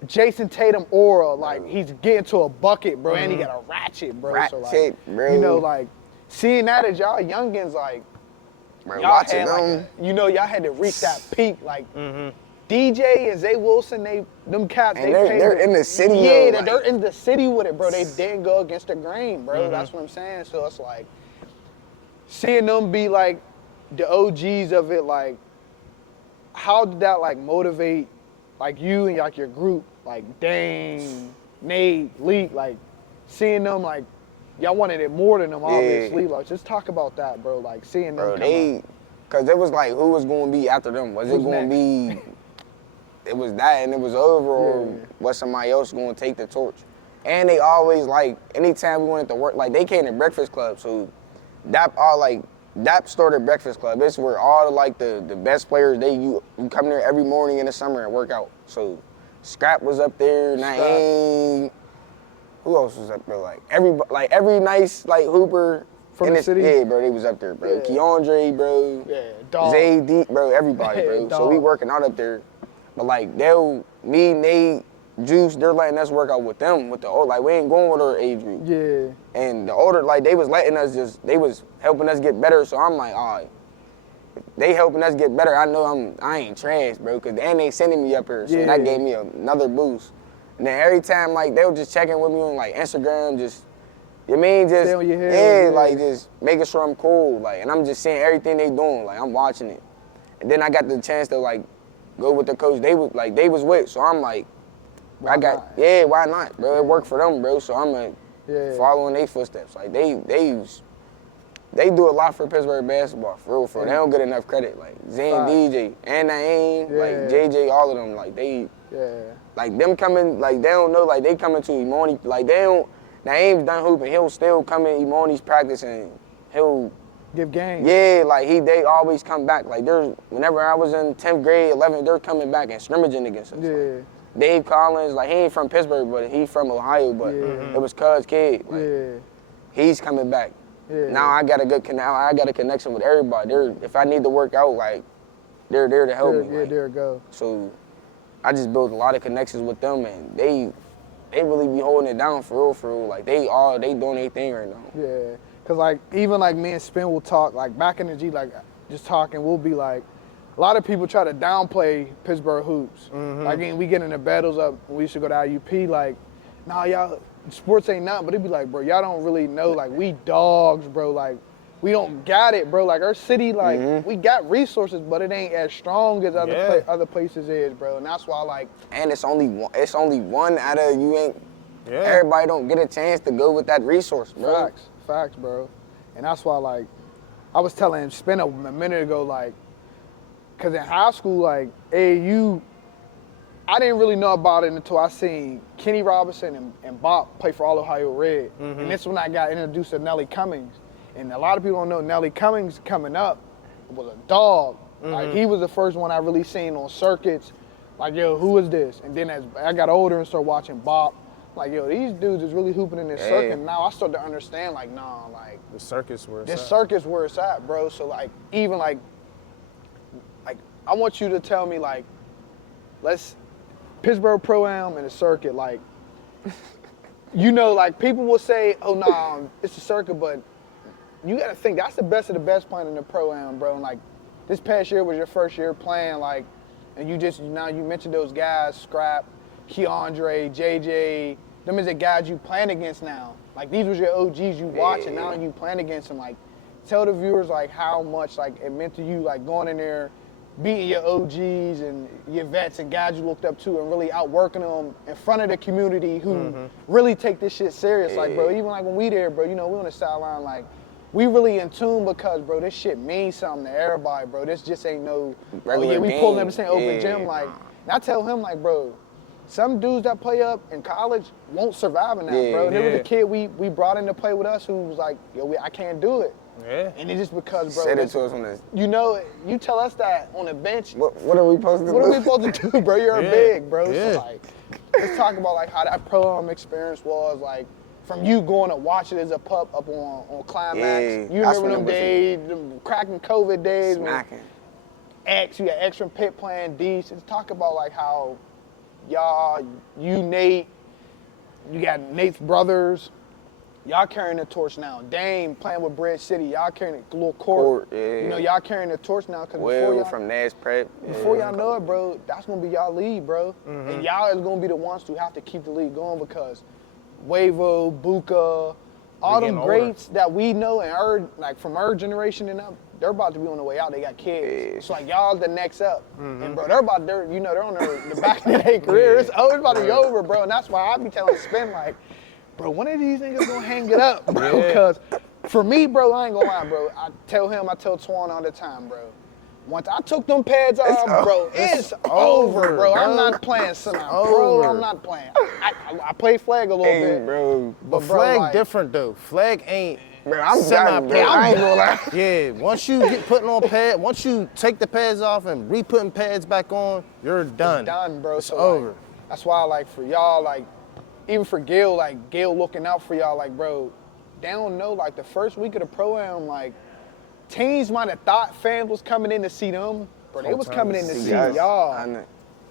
Jason Tatum aura, like he's getting to a bucket, bro, and he got a ratchet, bro. So like, Ratchet, bro. you know, like seeing that as y'all youngins, like Bro, y'all watching had them. like y'all had to reach that peak, like. DJ and Zay Wilson, them cats, And they they're in the city, Yeah, though, they're like- in the city with it, bro. They didn't go against the grain, bro. That's what I'm saying. So it's like seeing them be like the OGs of it. Like, how did that like motivate like you and like your group like Dane, Nate, Lee, like seeing them like y'all wanted it more than them, obviously. Like, just talk about that, bro. Like seeing them come up. Cause it was like, who was going to be after them? Was it going to be? It was that, and it was over, or was somebody else going to take the torch? And they always like, anytime we went to work, like they came to Breakfast Club, so DAP started Breakfast Club. It's where all the like the best players you come there every morning in the summer and work out. So Scrap was up there, Naeem. Who else was up there? Like every nice like hooper from the city. Yeah, bro, they was up there, bro. Yeah. Keandre, bro. Yeah, dog. Zay, bro, everybody, bro. So we working out up there, but like me, Nate, Juice, they're letting us work out with them, with the old, like we ain't going with our age group. Yeah. And the older, like they was letting us they was helping us get better. So I'm like, all right, they helping us get better. I know I ain't trash, bro, and they sending me up here, so that gave me another boost. And then every time, like they were just checking with me on like Instagram, just stay on your head, like just making sure I'm cool, like, and I'm just seeing everything they doing, like I'm watching it. And then I got the chance to like go with the coach they was with, so I'm like. Why not, bro? It worked for them, bro. So I'm like following their footsteps. Like they do a lot for Pittsburgh basketball, for real. They don't get enough credit. Like Zane, DJ, and Naeem, like JJ, all of them. Like like them coming, like they don't know, like they coming to Imani, like they don't. Naeem's done hooping, he'll still come in Imani's practice and he'll give games. Yeah, like they always come back. Like whenever I was in 10th grade, 11th, they're coming back and scrimmaging against us. Yeah. Like, Dave Collins, like he ain't from Pittsburgh, but he from Ohio, but it was Cuz kid. Like, he's coming back. Now I got a connection with everybody. If I need to work out, like they're there to help me. Yeah, like. there it go. So I just built a lot of connections with them, and they really be holding it down for real. Like they doing their thing right now. Yeah, cause like even like me and Spin will talk like back in the G, like just talking, we'll be like. A lot of people try to downplay Pittsburgh hoops. Like, we get in the battles up when we used to go to IUP, like, nah, y'all, sports ain't nothing, but it'd be like, bro, y'all don't really know, like, we dogs, bro, like, we don't got it, bro. Like, our city, like, we got resources, but it ain't as strong as other places is, bro, and that's why, like. And it's only one out of, everybody don't get a chance to go with that resource, bro. Facts, bro. And that's why, like, I was telling Spin a minute ago, like, because in high school, like, AAU, I didn't really know about it until I seen Kenny Robinson and Bob play for All Ohio Red. And this when I got introduced to Nelly Cummings. And a lot of people don't know Nelly Cummings coming up was a dog. Like, he was the first one I really seen on circuits. Like, yo, who is this? And then as I got older and started watching Bob, like, yo, these dudes is really hooping in this circuit. Now I started to understand, like, nah, like. The circus where it's at. This circus where it's at, bro. So, like, even, like, I want you to tell me, like, Pittsburgh Pro-Am and the circuit, like, like, people will say, oh, nah, it's a circuit, but you got to think that's the best of the best playing in the Pro-Am, bro. And, like, this past year was your first year playing, like, and now you mentioned those guys, Scrap, Keandre, JJ, them is the guys you playing against now. Like, these was your OGs you watching, now you playing against them. Like, tell the viewers, like, how much, like, it meant to you, like, going in there, beating your OGs and your vets and guys you looked up to and really outworking them in front of the community who really take this shit serious. Like, bro, even like when we there, bro, we on the sideline, like, we really in tune because, bro, this shit means something to everybody, bro. This just ain't no, we pulling up the same open gym. Like, and I tell him, like, bro, some dudes that play up in college won't survive in that, bro. And there was a kid we brought in to play with us who was like, yo, I can't do it. Yeah. And it's just because, bro. Said it to us on this. You tell us that on the bench. What are we supposed to do? What are we supposed to do, bro? You're big, bro. Yeah. So, like, let's talk about, like, how that pro-am experience was, like, from you going to watch it as a pup up on Climax. You remember them days, them cracking COVID days. Smacking. You got X from Pitt playing D. Just talk about, like, how Nate, you got Nate's brothers. Y'all carrying the torch now. Dame playing with Bread City. Y'all carrying it. Little Court. Y'all carrying the torch now. Cause from Nash Prep. Before y'all know it, bro, that's going to be y'all lead, bro. And y'all is going to be the ones who have to keep the league going because Wavo, Buka, all them greats that we know and heard, like, from our generation and up, they're about to be on the way out. They got kids. It's like y'all the next up, and bro, they're on the back of their career. It's about to be over, bro. And that's why I be telling Spin like, bro, when are these niggas gonna hang it up, bro? Because for me, bro, I ain't gonna lie, bro. I tell Twan all the time, bro. Once I took them pads off, bro, it's over, bro. I'm not playing Sinai, bro. I'm not playing. I play flag a little bit, bro. But flag different though. Flag ain't. Bro, I'm semi done, bro. I ain't gonna lie. Yeah, once you get putting on pads, once you take the pads off and re-putting pads back on, you're done. It's done, bro. It's so, over. Like, that's why, like, for y'all, like, even for Gil, like, Gil looking out for y'all, like, bro, they don't know, like, the first week of the Pro-Am, like, teams might have thought fans was coming in to see them, but they was coming in to see y'all.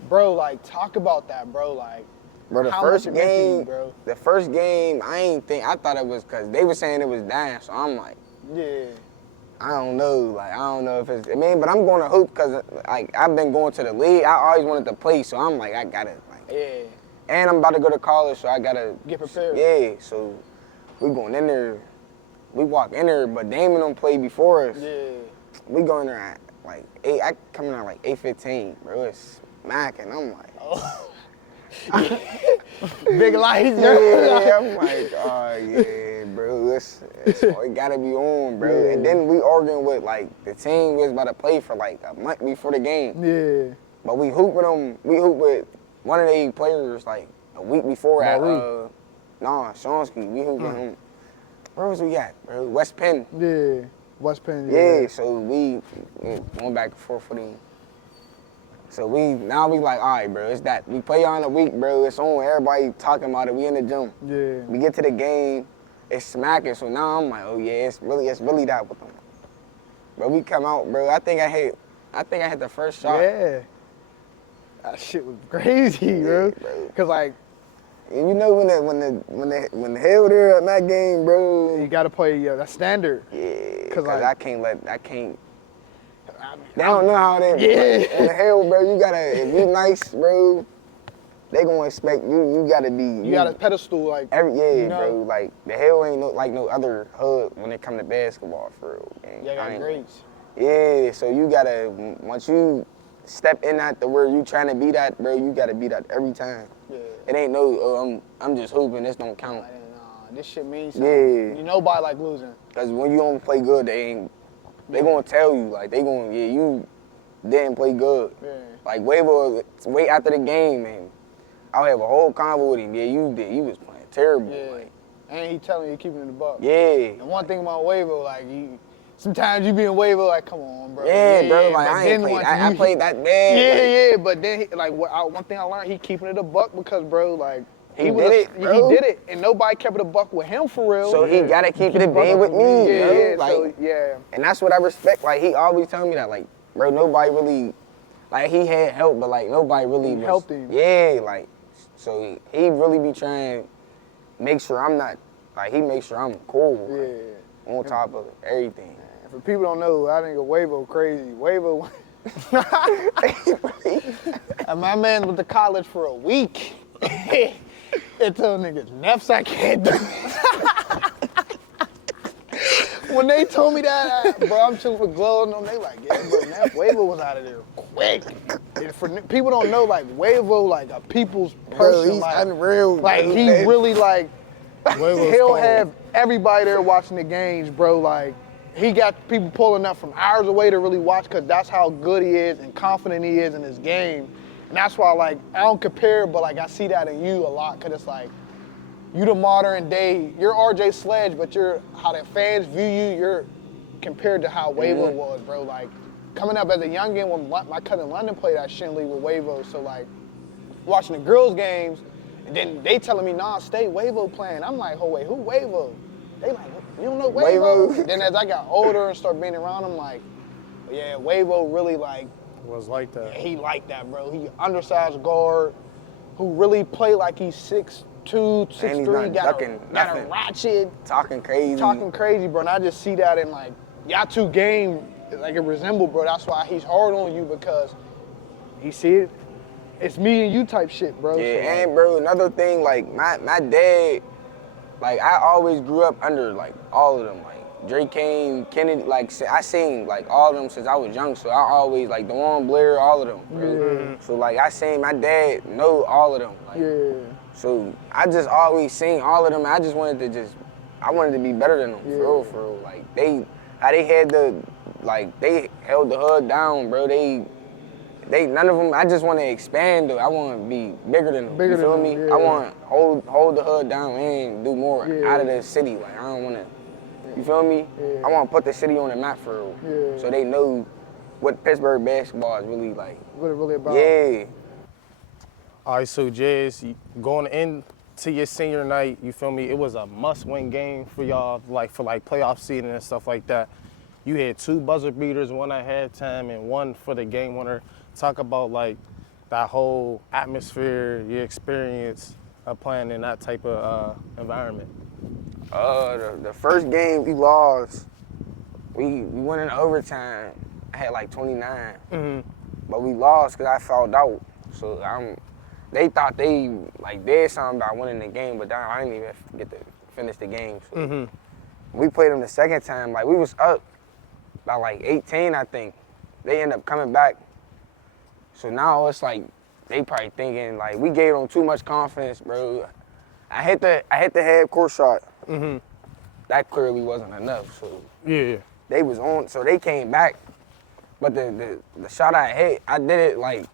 Bro, like, talk about that, bro, like. Bro, the how first much it meant to you, game, bro? the first game, I thought it was because they were saying it was down, so I'm like, yeah. I don't know if it's, but I'm going to hoop because, like, I've been going to the league. I always wanted to play, so I'm like, I gotta, like. Yeah. And I'm about to go to college, so I gotta. Get prepared. Yeah, so we going in there, we walk in there, but Damon don't play before us. Yeah. We go in there at, like, 8, I come in at, like, 8:15, bro, it's smacking, I'm like. Oh. Big lights. Yeah, I'm like, oh yeah, bro, it gotta be on, bro. Yeah. And then we arguing with like the team we was about to play for like a month before the game. Yeah. But we hoop with one of the players like a week before at Shonsky. We hoop with him. Where was we at, bro? West Penn. Yeah. West Penn. Yeah, so we going back and forth with him. So now we like, all right, bro, it's that. We play on a week, bro. It's on. Everybody talking about it. We in the gym. Yeah. We get to the game, it's smacking. So now I'm like, oh yeah, it's really that with them. Bro, we come out, bro. I think I hit the first shot. Yeah. That shit was crazy, bro. Cause like, and you know when the hell there at that game, bro. you gotta play that standard. Yeah. Cause I can't. They don't know how they. Yeah. In the hell, bro, you gotta, if you nice, bro, they gonna expect you gotta be. You got a pedestal, like. You know? Bro, like, the hell ain't like no other hub when it come to basketball, for real. Gang. Yeah, got grades. Yeah, so you gotta, once you step in that to where you trying to be that, bro, you gotta be that every time. Yeah. It ain't I'm just hooping, this don't count. Nah, this shit means something. Yeah. You nobody like losing. Cause when you don't play good, they gonna tell you, like, you didn't play good. Yeah. Like, wait after the game, and I'll have a whole convo with him. Yeah, you did. You was playing terrible. Yeah. Like, And he telling you keeping it in the buck. yeah. And one thing about Wavo, like, sometimes you be in Wavo, like, come on, bro. Yeah, bro. Like, I played that bad. Yeah, but then, one thing I learned, he keeping it a buck because, bro, like, He did it, and nobody kept it a buck with him for real. So he gotta keep it a bean with me, yeah, bro. yeah, Like, so, yeah. And that's what I respect. Like, he always telling me that, like, bro, nobody really, like, he had help, but, like, nobody really helped him. Yeah, like, so he really be trying to make sure I'm not, like, he makes sure I'm cool. Yeah. On top of everything. And for people don't know, I think of Wavo crazy. Wavo, and my man went to college for a week. It told niggas, Neffs, I can't do it. When they told me that, bro, I'm chilling with Glow and them, they like, yeah, bro, Neff, Wavo was out of there quick. And for people don't know, like, Wavo, like, a people's person. Bro, he's like, unreal. Like, bro, he man. really, like, Wavo's he'll cold. have everybody there watching the games, bro. Like, he got people pulling up from hours away to really watch because that's how good he is and confident he is in his game. And that's why, like, I don't compare, but, like, I see that in you a lot because it's like, you the modern day, you're RJ Sledge, but you're how the fans view you, you're compared to how Wavo was, bro. Like, coming up as a youngin' when my cousin London played at Shinley with Wavo, so, like, watching the girls' games, and then they telling me, nah, stay Wavo playing. I'm like, oh, wait, who Wavo? They like, you don't know Wavo? Wavo. Then as I got older and started being around him, like, yeah, Wavo really, like, Was like that. he like that, bro. He undersized guard who really play like he's 6'2", 6'3", got a ratchet. Talking crazy, bro. And I just see that in, like, y'all two game, like, it resemble, bro. That's why he's hard on you because he see it. It's me and you type shit, bro. Yeah, so, like, and bro, another thing, like, my dad, like, I always grew up under, like, all of them. Like, Drake Kane, Kennedy, like I seen like all of them since I was young, so I always like DeJuan Blair, all of them. Bro. So like I seen my dad know all of them. Like, so I just always seen all of them. I just wanted to be better than them, for real. Like how they had they held the hood down, bro. They none of them. I just want to expand. Though. I want to be bigger than them. You feel me? I want to hold the hood down and do more out of the city. Like I don't want to. You feel me? I want to put the city on the map for real, so they know what Pittsburgh basketball is really like. What it really about? Yeah. All right, so Jazz, going into your senior night, you feel me? It was a must-win game for y'all, like for playoff seeding and stuff like that. You had 2 buzzer beaters, one at halftime and one for the game winner. Talk about like that whole atmosphere, your experience of playing in that type of environment. The first game we lost, we went in overtime. I had like 29, but we lost because I fouled out. So they thought they like did something about winning the game, but I didn't even get to finish the game. So we played them the second time. Like we was up by like 18, I think. They ended up coming back. So now it's like they probably thinking like we gave them too much confidence, bro. I hit the half court shot. That clearly wasn't enough. So they was on. So they came back, but the shot I hit, I did it like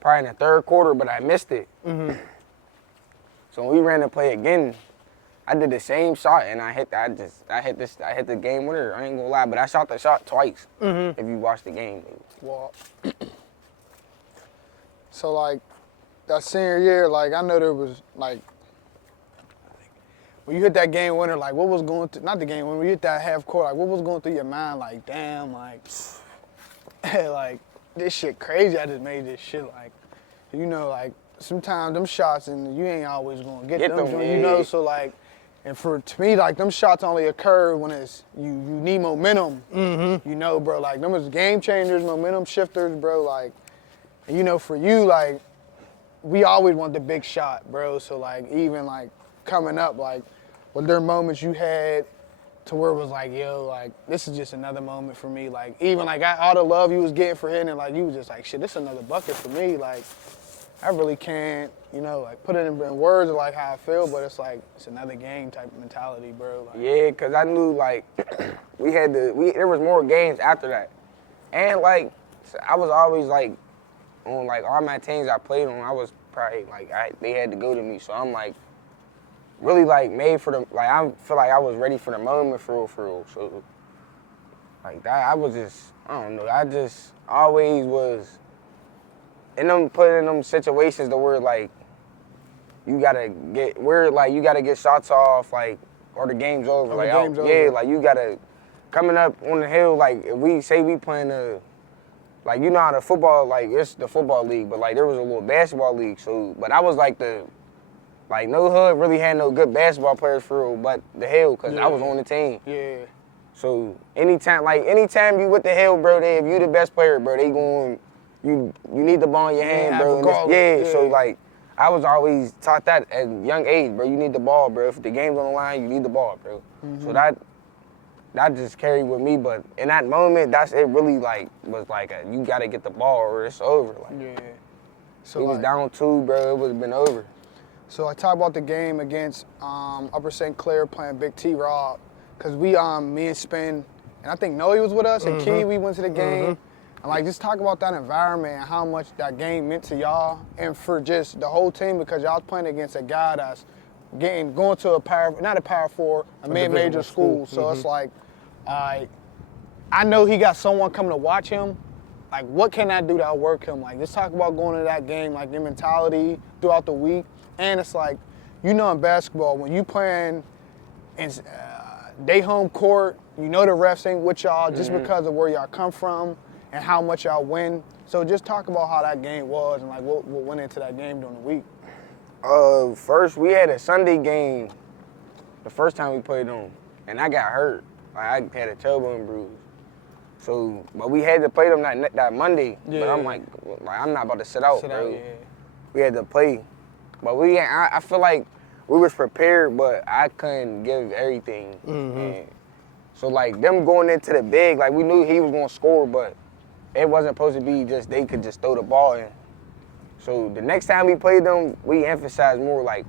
probably in the third quarter, but I missed it. So when we ran the play again, I did the same shot and I hit the game winner. I ain't gonna lie, but I shot the shot twice. If you watch the game. Well, so like that senior year, like I know there was like when you hit that game winner, like what was going through, not the game winner, when you hit that half court, like what was going through your mind? Like damn, like like this shit crazy. I just made this shit. Like you know, like sometimes them shots and you ain't always gonna get them, you know. So like, and to me, like them shots only occur when it's you need momentum. You know, bro. Like them is game changers, momentum shifters, bro. Like, and you know, for you, like we always want the big shot, bro. So like even like coming up, like were there moments you had to where it was like, yo, like this is just another moment for me. Like even like all the love you was getting for hitting, like you was just like, shit, this is another bucket for me. Like I really can't, you know, like put it in words of like how I feel, but it's like it's another game type of mentality, bro. Like, yeah, cause I knew like there was more games after that, and like I was always like on like all my teams I played on, I was probably like they had to go to me, so I'm like really like made for the like I feel like I was ready for the moment for real. So like that I was just I don't know, I just always was put in them situations to where like you gotta get shots off like or the game's over. Like you gotta coming up on the hill, like if we say we playing like you know how the football, like it's the football league, but like there was a little basketball league, so but I was like no hood really had no good basketball players for real, but the Hill, cause I was on the team. Yeah. So anytime you with the Hill, bro, if you the best player, bro, they going, you need the ball in your hand, bro. So like I was always taught that at a young age, bro. You need the ball, bro. If the game's on the line, you need the ball, bro. So that just carried with me, but in that moment, it really like was like you gotta get the ball or it's over. Like, So it was down 2, bro. It would have been over. So I talk about the game against Upper St. Clair playing Big T Rob, cause me and Spin, and I think Noe was with us, and Key, we went to the game. And like just talk about that environment and how much that game meant to y'all and for just the whole team, because y'all was playing against a guy that's going to not a power 4, a mid-major school. So it's like, I know he got someone coming to watch him. Like, what can I do to outwork him? Like, just talk about going to that game, like your mentality throughout the week. And it's like, you know, in basketball, when you playing in they home court, you know the refs ain't with y'all just because of where y'all come from and how much y'all win. So just talk about how that game was and like what went into that game during the week. First we had a Sunday game the first time we played them, and I got hurt. Like I had a tailbone bruise. So, but we had to play them that Monday. Yeah. But I'm like I'm not about to sit out, bro. We had to play. But I feel like we was prepared, but I couldn't give everything. And So like them going into the big, like we knew he was gonna score, but it wasn't supposed to be just they could just throw the ball in. So the next time we played them, we emphasized more like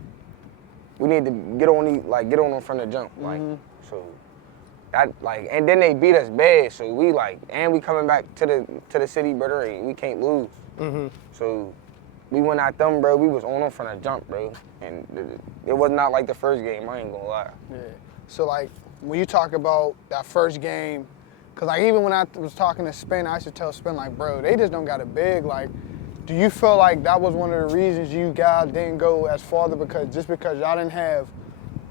we need to get on them from the jump. Like so that like and then they beat us bad. So we like and we coming back to the city, brother, and we can't lose. So we went at them, bro. We was on them from the jump, bro. And it was not like the first game, I ain't gonna lie. Yeah. So like when you talk about that first game, cause like even when I was talking to Spin, I used to tell Spin like, bro, they just don't got it big. Like, do you feel like that was one of the reasons you guys didn't go as farther because y'all didn't have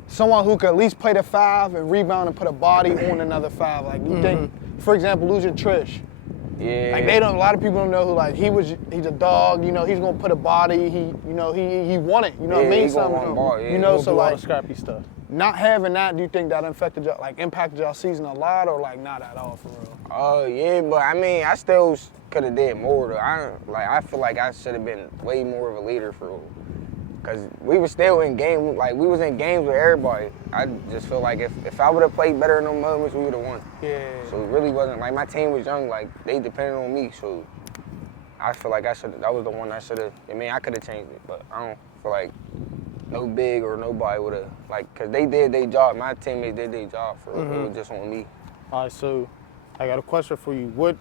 someone who could at least play the 5 and rebound and put a body on another 5? Like you think, for example, losing Trish. Yeah. Like a lot of people don't know who like he's a dog, you know, he's gonna put a body, he won it, you know what I mean? He gonna run ball, you know, so do all like the scrappy stuff. not having that, do you think that impacted y'all season a lot or like not at all for real? Yeah, but I mean, I still could have did more though. I feel like I should have been way more of a leader for real. Cause we were still in game, like we was in games with everybody. I just feel like if I would have played better in those moments, we would have won. Yeah. So it really wasn't like my team was young, like they depended on me. So I feel like that was the one I should have. I mean, I could have changed it, but I don't feel like no big or nobody would have like, cause they did their job. My teammates did their job for real. It was just on me. All right, so I got a question for you. What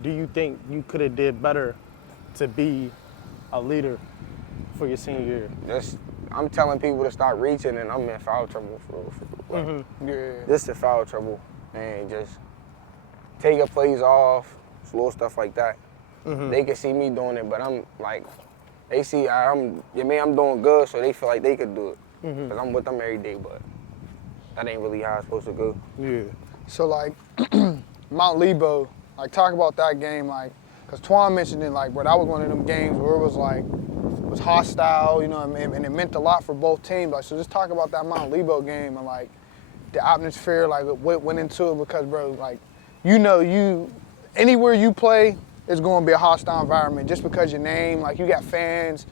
do you think you could have did better to be a leader for your senior year? I'm telling people to start reaching, and I'm in foul trouble for real. Yeah. This is foul trouble, and just taking plays off, little stuff like that. They can see me doing it, but I'm like, they see I'm doing good, so they feel like they could do it. Cause I'm with them every day, but that ain't really how it's supposed to go. Yeah. So like Mount Lebo, like talk about that game, like, cause Twan mentioned it, like, bro, that was one of them games where it was like, it was hostile, you know what I mean, and it meant a lot for both teams. Like, so just talk about that Mount Lebo game and like the atmosphere, like what went into it, because bro, like, you know, anywhere you play, it's gonna be a hostile environment just because your name, like you got fans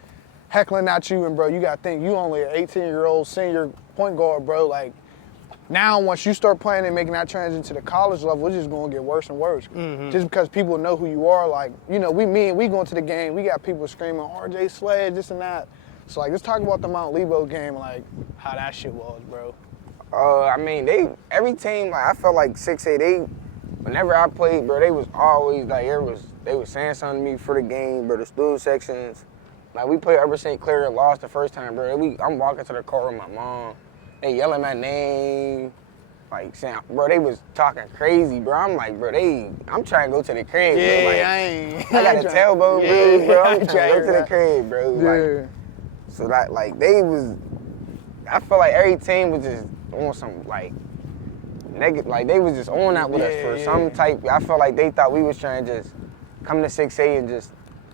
heckling at you, and bro, you gotta think you only an 18-year-old senior point guard, bro. Like now, once you start playing and making that transition to the college level, it's just gonna get worse and worse. Just because people know who you are, like, you know, we going to the game, we got people screaming, RJ Sledge, this and that. So like, let's talk about the Mount Lebo game, like how that shit was, bro. I mean, every team, like I felt like 6'8", whenever I played, bro, they was always like they was saying something to me for the game, bro. The student sections, like we played Upper St. Clair and lost the first time, bro. I'm walking to the car with my mom. They yelling my name, like saying, bro, they was talking crazy, bro. I'm like, bro, I'm trying to go to the crib, Yeah, bro. Like, I got a tailbone, bro. I'm trying to go to the crib, bro. Like, so that, like, I feel like every team was just on some, like, negative, like, they was just on that with us for some type. I felt like they thought we was trying to just come to 6A and just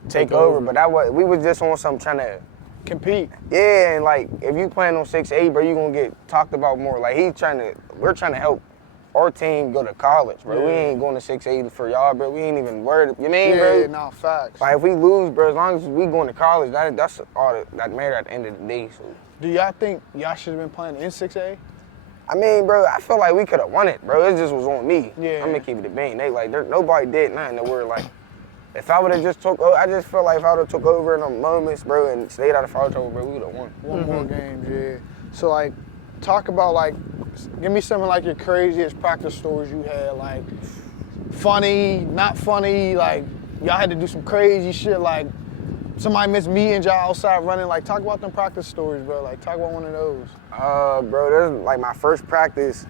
take over, but we was just on some trying to compete. Yeah, and like if you playing on 6A, bro, you gonna get talked about more. Like we're trying to help our team go to college, bro. Yeah. We ain't going to 6A for y'all, bro. We ain't even worried. You mean, Yeah, bro? no, facts. Like if we lose, bro, as long as we going to college, that's all that matter at the end of the day. So. Do y'all think y'all should have been playing in 6A? I mean, bro, I feel like we could have won it, bro. It just was on me. Yeah. I'm gonna keep it a bean. Nobody did nothing that we're like. If I would have just I just feel like if I would have took over in the moments, bro, and stayed out of foul trouble, bro, we would have won. One more game, yeah. So like, talk about like, give me some of like your craziest practice stories you had, like funny, not funny, like y'all had to do some crazy shit, like somebody missed me and y'all outside running. Like, talk about them practice stories, bro. Like, talk about one of those. Bro, this is like my first practice.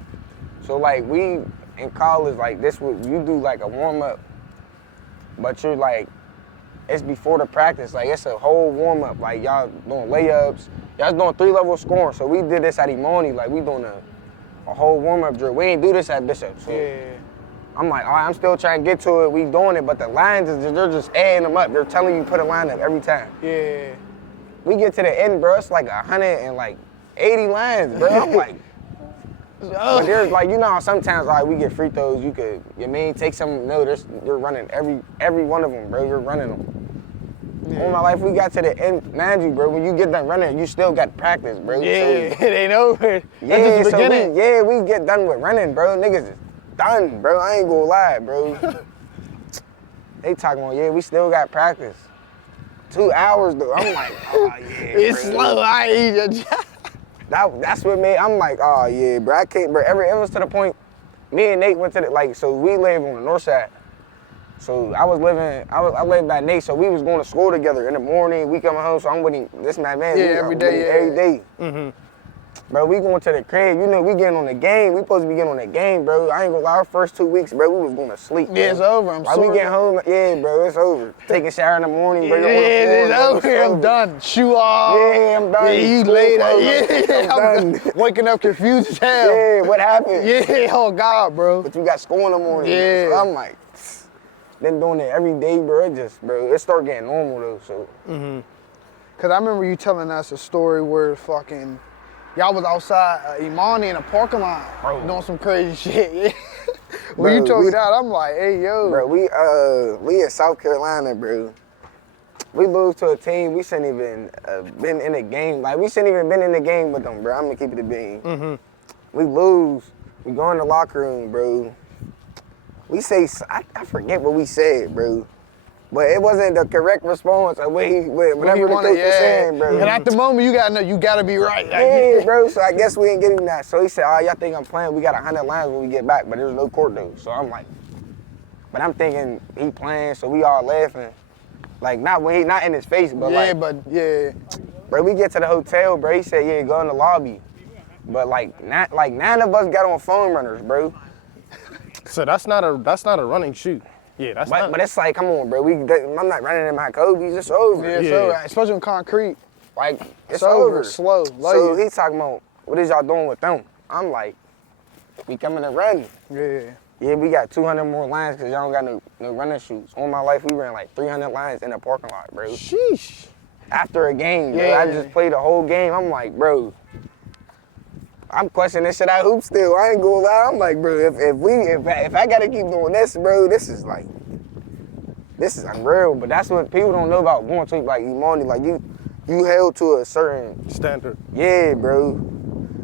So like we in college, like you do like a warm up. But you're like, it's before the practice. Like, it's a whole warm-up. Like, y'all doing layups. Y'all doing 3-level scoring. So we did this at Imani. Like, we doing a whole warm-up drill. We ain't do this at Bishop. So Yeah. I'm like, all right, I'm still trying to get to it. We doing it. But the lines, they're just adding them up. They're telling you put a line up every time. Yeah. We get to the end, bro. It's like 180 lines, bro. I'm like... But there's like, you know how sometimes like we get free throws, take some, you're running every one of them, bro, you're running them. Yeah. All my life, we got to the end, mind you, bro, when you get done running, you still got practice, bro. Yeah, so, it ain't over. Yeah, That's just the beginning. we get done with running, bro, niggas done, bro. I ain't gonna lie, bro. They talking about, yeah, we still got practice. 2 hours though. I'm like, oh yeah. It's bro. slow. I ain't eat That's what made. I'm like, oh yeah, bro. I can't, bro. It was to the point. Me and Nate went to so we live on the north side. So I lived by Nate, so we was going to school together in the morning. We coming home, so I'm with him. This my man. Yeah, we, every I'm day, with him yeah. every day. Bro, we going to the crib. You know, we getting on the game. We supposed to be getting on the game, bro. I ain't gonna lie. Our first 2 weeks, bro, we was going to sleep. Yeah, it's over. I'm While sorry. we get home, yeah, bro, it's over. Take a shower in the morning, bro. Yeah, on the floor, it's bro, over. I'm done. Shoe off. Yeah, I'm done. Yeah, you School laid out. closed. Yeah, I'm I'm done. waking up confused as hell. Yeah, what happened? Yeah, oh God, bro. But you got school in the morning. Yeah. So I'm like, been doing it every day, bro. It started getting normal though. So. Cause I remember you telling us a story where fucking y'all was outside Imani in a parking lot Bro. doing some crazy shit. Yeah. When you Bro, told me that, I'm like, hey yo. Bro, we in South Carolina, bro. We lose to a team. We shouldn't even been in the game. Like we shouldn't even been in the game with them, bro. I'm gonna keep it a bean. We lose. We go in the locker room, bro. We say, I forget what we said, bro. But it wasn't the correct response of whatever the coach was saying, bro. And at the moment, you gotta know, you gotta be right. Yeah, bro. So I guess we ain't getting that. So he said, oh, y'all think I'm playing? We got 100 lines when we get back, but there's no court though. So I'm like, but I'm thinking he playing, so we all laughing. Like not in his face, but Yeah, but yeah. bro, we get to the hotel, bro. He said, yeah, go in the lobby. But none of us got on phone runners, bro. So that's not a running shoe. Yeah, that's not. But it's like, come on, bro. I'm not running in my Kobe's. It's over. Yeah, it's Yeah. over, especially on concrete. Like it's over, over. slow, So low. he's talking about what is y'all doing with them? I'm like, we coming to run. Yeah. Yeah, we got 200 more lines because y'all don't got no running shoes. On my life, we ran like 300 lines in the parking lot, bro. Sheesh. After a game, bro. Yeah. I just played the whole game. I'm like, bro, I'm questioning this shit I hoop still. I ain't gonna lie. I'm like, bro, if I gotta keep doing this, bro, this is unreal. But that's what people don't know about going to like Imani. Like you held to a certain Standard. yeah, bro.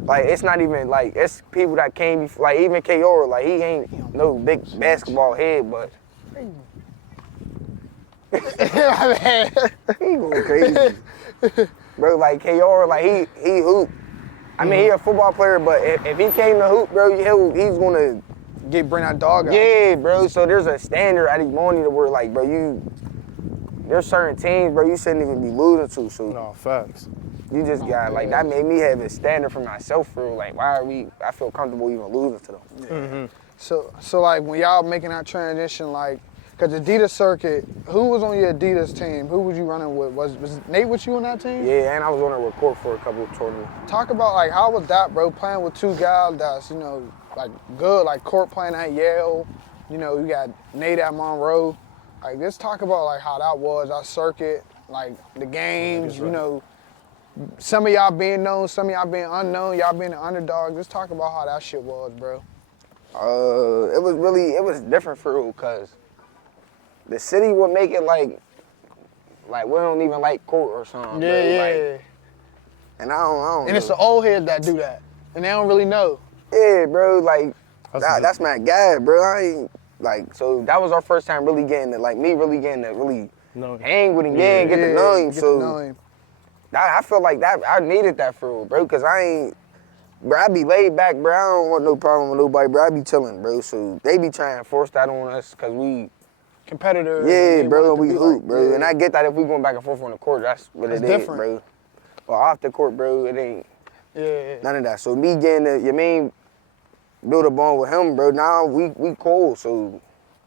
Like it's not even like it's people that came before, like even KO, like he ain't no big basketball head, but he going crazy, bro. Like KO, like he hoop. I mean, he a football player, but if he came to hoop, bro, he's gonna Bring that dog out. yeah, bro. So there's a standard at Imani to where like, bro, there's certain teams, bro, you shouldn't even be losing to. So No, facts. you just got like that made me have a standard for myself for like I feel comfortable even losing to them. So like when y'all making that transition, like, cause Adidas circuit, who was on your Adidas team? Who was you running with? Was Nate with you on that team? Yeah, and I was on a record for a couple of tournaments. Talk about like how was that, bro? Playing with two guys that's like good, like Court playing at Yale. You got Nate at Monroe. Like just talk about like how that was, that circuit, like the games. Some of y'all being known, some of y'all being unknown, y'all being the underdog. Just talk about how that shit was, bro. It was different for real, cause the city would make it like we don't even like court or something. Yeah, bro. yeah. Like, and I don't. And it's know. the old heads that do that, and they don't really know. Yeah, bro. Like That's that's my guy, bro. I ain't like so. That was our first time really getting to really No. hang with him, yeah, and get to know him. Get So to know him. I feel like that I needed that for real, bro. Cause I be laid back, bro. I don't want no problem with nobody, bro. I be chilling, bro. So they be trying to force that on us, cause we. Competitors. Yeah, they bro, want it to we be hoop, like- bro. yeah. And I get that if we going back and forth on the court, that's what That's it is, different. bro. But off the court, bro, it ain't Yeah. none of that. So me getting build a bond with him, bro, now we cool. So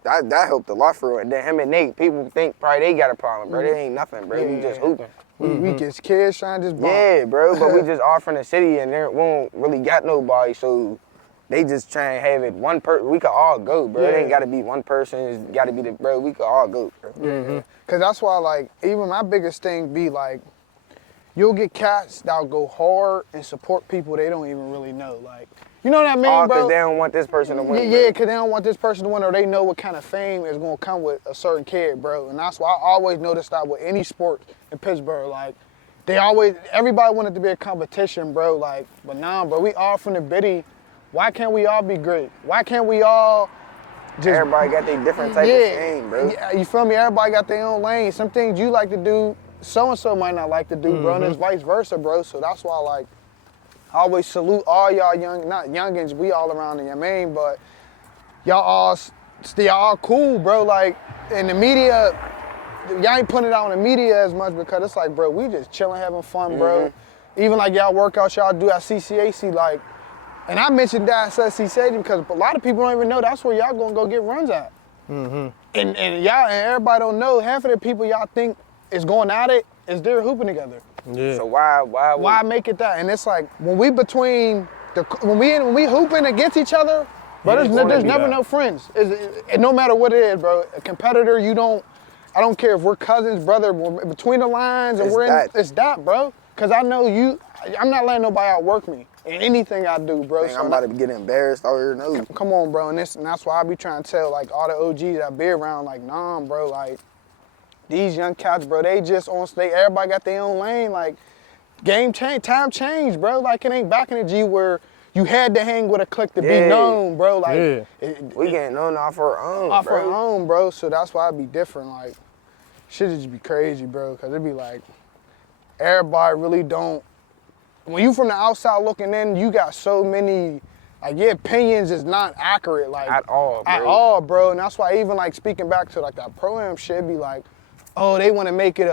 that helped a lot for real. And then him and Nate, people think probably they got a problem, bro. They ain't nothing, bro. We just Yeah. hooping. We just kids trying to just bond. Yeah, bro, but we just off in the city and we don't really got nobody, so they just try and have it one person. We could all go, bro. It Yeah. ain't got to be one person. It's got to be bro. We could all go, bro. Yeah. Cause that's why, like, even my biggest thing be like, you'll get cats that'll go hard and support people they don't even really know. Like, you know what I mean, All bro? because they don't want this person to win. Yeah, bro. cause they don't want this person to win, or they know what kind of fame is gonna come with a certain kid, bro. And that's why I always noticed that with any sport in Pittsburgh, like, everybody wanted to be a competition, bro. Like, but nah, bro, we all from the bitty. Why can't we all be great? Why can't we all just... Everybody got their different type of thing, bro. Yeah, you feel me? Everybody got their own lane. Some things you like to do, so-and-so might not like to do, bro, and it's vice versa, bro. So that's why, like, I always salute all y'all not youngins, we all around in your main, but y'all all cool, bro. Like, in the media, y'all ain't putting it out in the media as much because it's like, bro, we just chilling, having fun, bro. Even like y'all workouts y'all do at CCAC, like, and I mentioned that at CCAC because a lot of people don't even know that's where y'all gonna go get runs at. And y'all and everybody don't know, half of the people y'all think is going at it is there hooping together. Yeah. So why Make it that? And it's like when we hooping against each other, but there's never no friends. And no matter what it is, bro. A competitor, I don't care if we're cousins, brother, we're between the lines, and it's that, bro. Cause I know I'm not letting nobody outwork me in anything I do, bro. I'm about to get embarrassed out here, no. Come on, bro, and that's why I be trying to tell like all the OGs that be around, like, nah, bro, like these young cats, bro, they just on stage. Everybody got their own lane. Like, game change, time change, bro. Like, it ain't back in the G where you had to hang with a clique to be known, bro. Like, we getting known off our own, off our own, bro. So that's why it be different. Like, shit just be crazy, bro. Cause it be like, everybody really don't. When you from the outside looking in, you got so many. Like, your opinions is not accurate, like at all, bro. At all, bro. And that's why even like speaking back to like that pro-am shit, be like, oh, they want to make it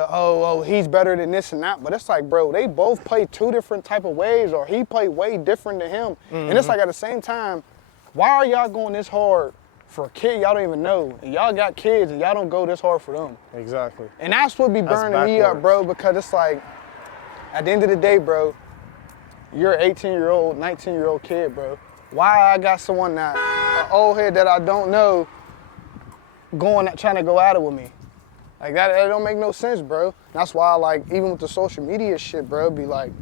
he's better than this and that. But it's like, bro, they both play two different type of ways, or he played way different than him. And it's like at the same time, why are y'all going this hard for a kid y'all don't even know? And y'all got kids and y'all don't go this hard for them. Exactly. And that's what be burning me up, bro, because it's like, at the end of the day, bro, you're an 18-year-old, 19-year-old kid, bro. Why I got someone that, an old head that I don't know, trying to go at it with me? Like, that don't make no sense, bro. That's why, like, even with the social media shit, bro, be like,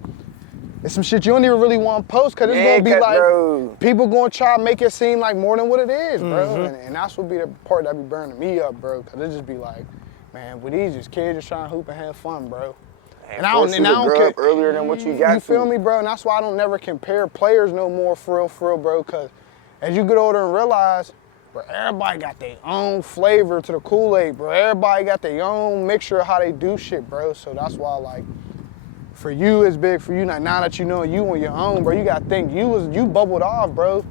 it's some shit you don't even really want to post, because it's going to be like, bro, people going to try to make it seem like more than what it is, bro. And that's what be the part that be burning me up, bro, because it just be like, man, with these just kids just trying to hoop and have fun, bro. And I don't care earlier than what you got. You feel me, bro? And that's why I don't never compare players no more, for real, bro, because as you get older and realize, bro, everybody got their own flavor to the Kool-Aid, bro. Everybody got their own mixture of how they do shit, bro. So that's why, like, for you, it's big for you. Now that you know you on your own, bro, you got to think, you bubbled off, bro.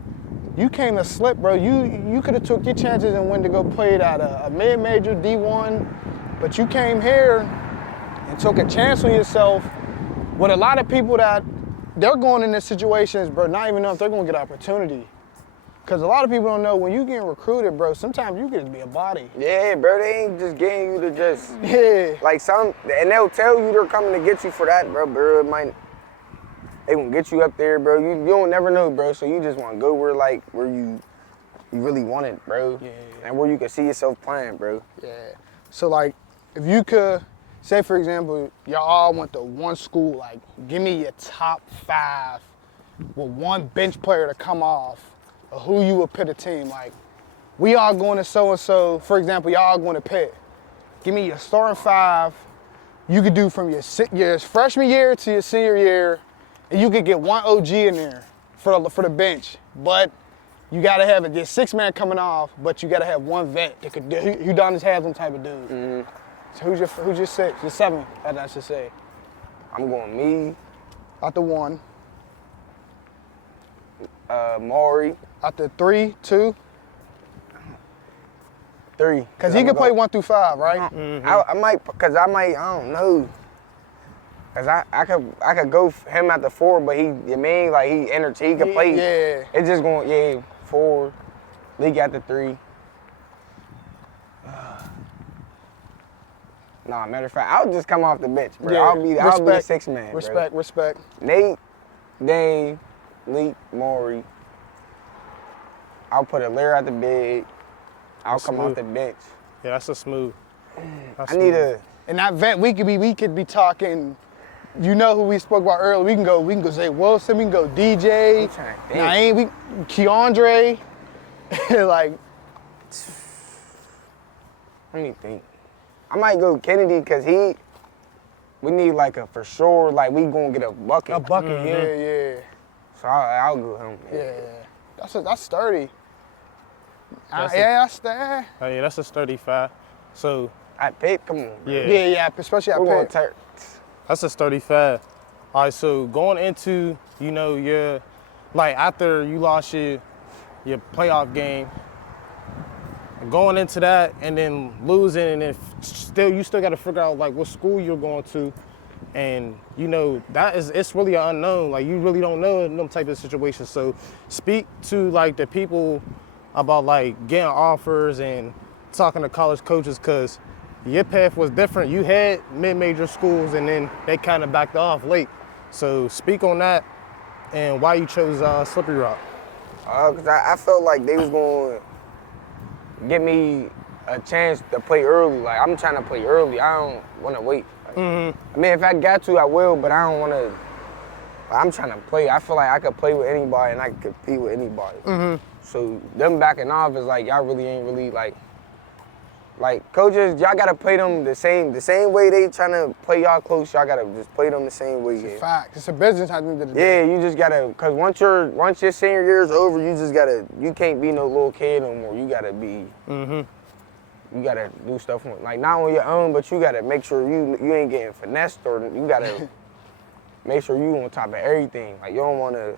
You came to slip, bro. You could have took your chances and went to go play at a mid-major D1, but you came here and took a chance on yourself with a lot of people that they're going in these situations, bro, not even know if they're going to get opportunity. Because a lot of people don't know when you getting recruited, bro, sometimes you get to be a body. Yeah, bro, they ain't just getting you to just, like and they'll tell you they're coming to get you for that, bro, they gonna get you up there, bro. You don't never know, bro, so you just want to go where you really want it, bro. Yeah. And where you can see yourself playing, bro. Yeah. So, like, if you could, say, for example, y'all all went to one school, like, give me your top 5 with one bench player to come off of who you would pit a team. Like, we all going to so-and-so, for example, y'all all going to Pitt. Give me your starting 5 you could do from your freshman year to your senior year, and you could get one OG in there for the bench. But you got to have your 6-man coming off, but you got to have one vet that could do, who done his hands on type of dude. So who's your 6? Your 7, I should say. I'm going me. Out the 1. Maury. Out the 3, 2. 3. Because he can play 1 through 5, right? I might, I don't know. Cause I could go him at the 4, but he can play. Yeah. It's just going 4. League at the 3. Nah, matter of fact, I'll just come off the bench, bro. Yeah. I'll be a 6-man, bro. Respect. Nate, Dane, Leak, Maury. I'll put a Lair at the big. I'll come off the bench. Yeah, that's a smooth. And that vet, we could be talking. You know who we spoke about earlier. We can go Zay Wilson. We can go DJ. Keandre. Like. Let me think. I might go Kennedy because we need like a for sure, like we gonna get a bucket. A bucket, yeah. So I'll go him. Yeah. That's sturdy. That's That's that. Oh, yeah, that's a sturdy 5. So, At Pitt, come on, bro. yeah. Yeah, especially at We're going Pitt. to That's a sturdy 5. All right, so going into, your, like after you lost your playoff game, going into that and then losing and then you still got to figure out like what school you're going to. And it's really an unknown. Like you really don't know in them type of situations. So speak to like the people about like getting offers and talking to college coaches, because your path was different. You had mid-major schools and then they kind of backed off late. So speak on that and why you chose Slippery Rock. Because I felt like they was going to give me a chance to play early. Like, I'm trying to play early. I don't want to wait. Like, I mean, if I got to, I will, but I don't want to. I'm trying to play. I feel like I could play with anybody and I could compete with anybody. So them backing off is like, y'all really ain't really like coaches, y'all gotta play them the same way they trying to play y'all close. Y'all gotta just play them the same way. It's a fact. It's a business at the end of the Yeah, day. you just gotta, cause once your senior year is over, you can't be no little kid no more. You gotta be, you gotta do stuff like not on your own, but you gotta make sure you ain't getting finessed, or you gotta make sure you on top of everything. Like you don't wanna,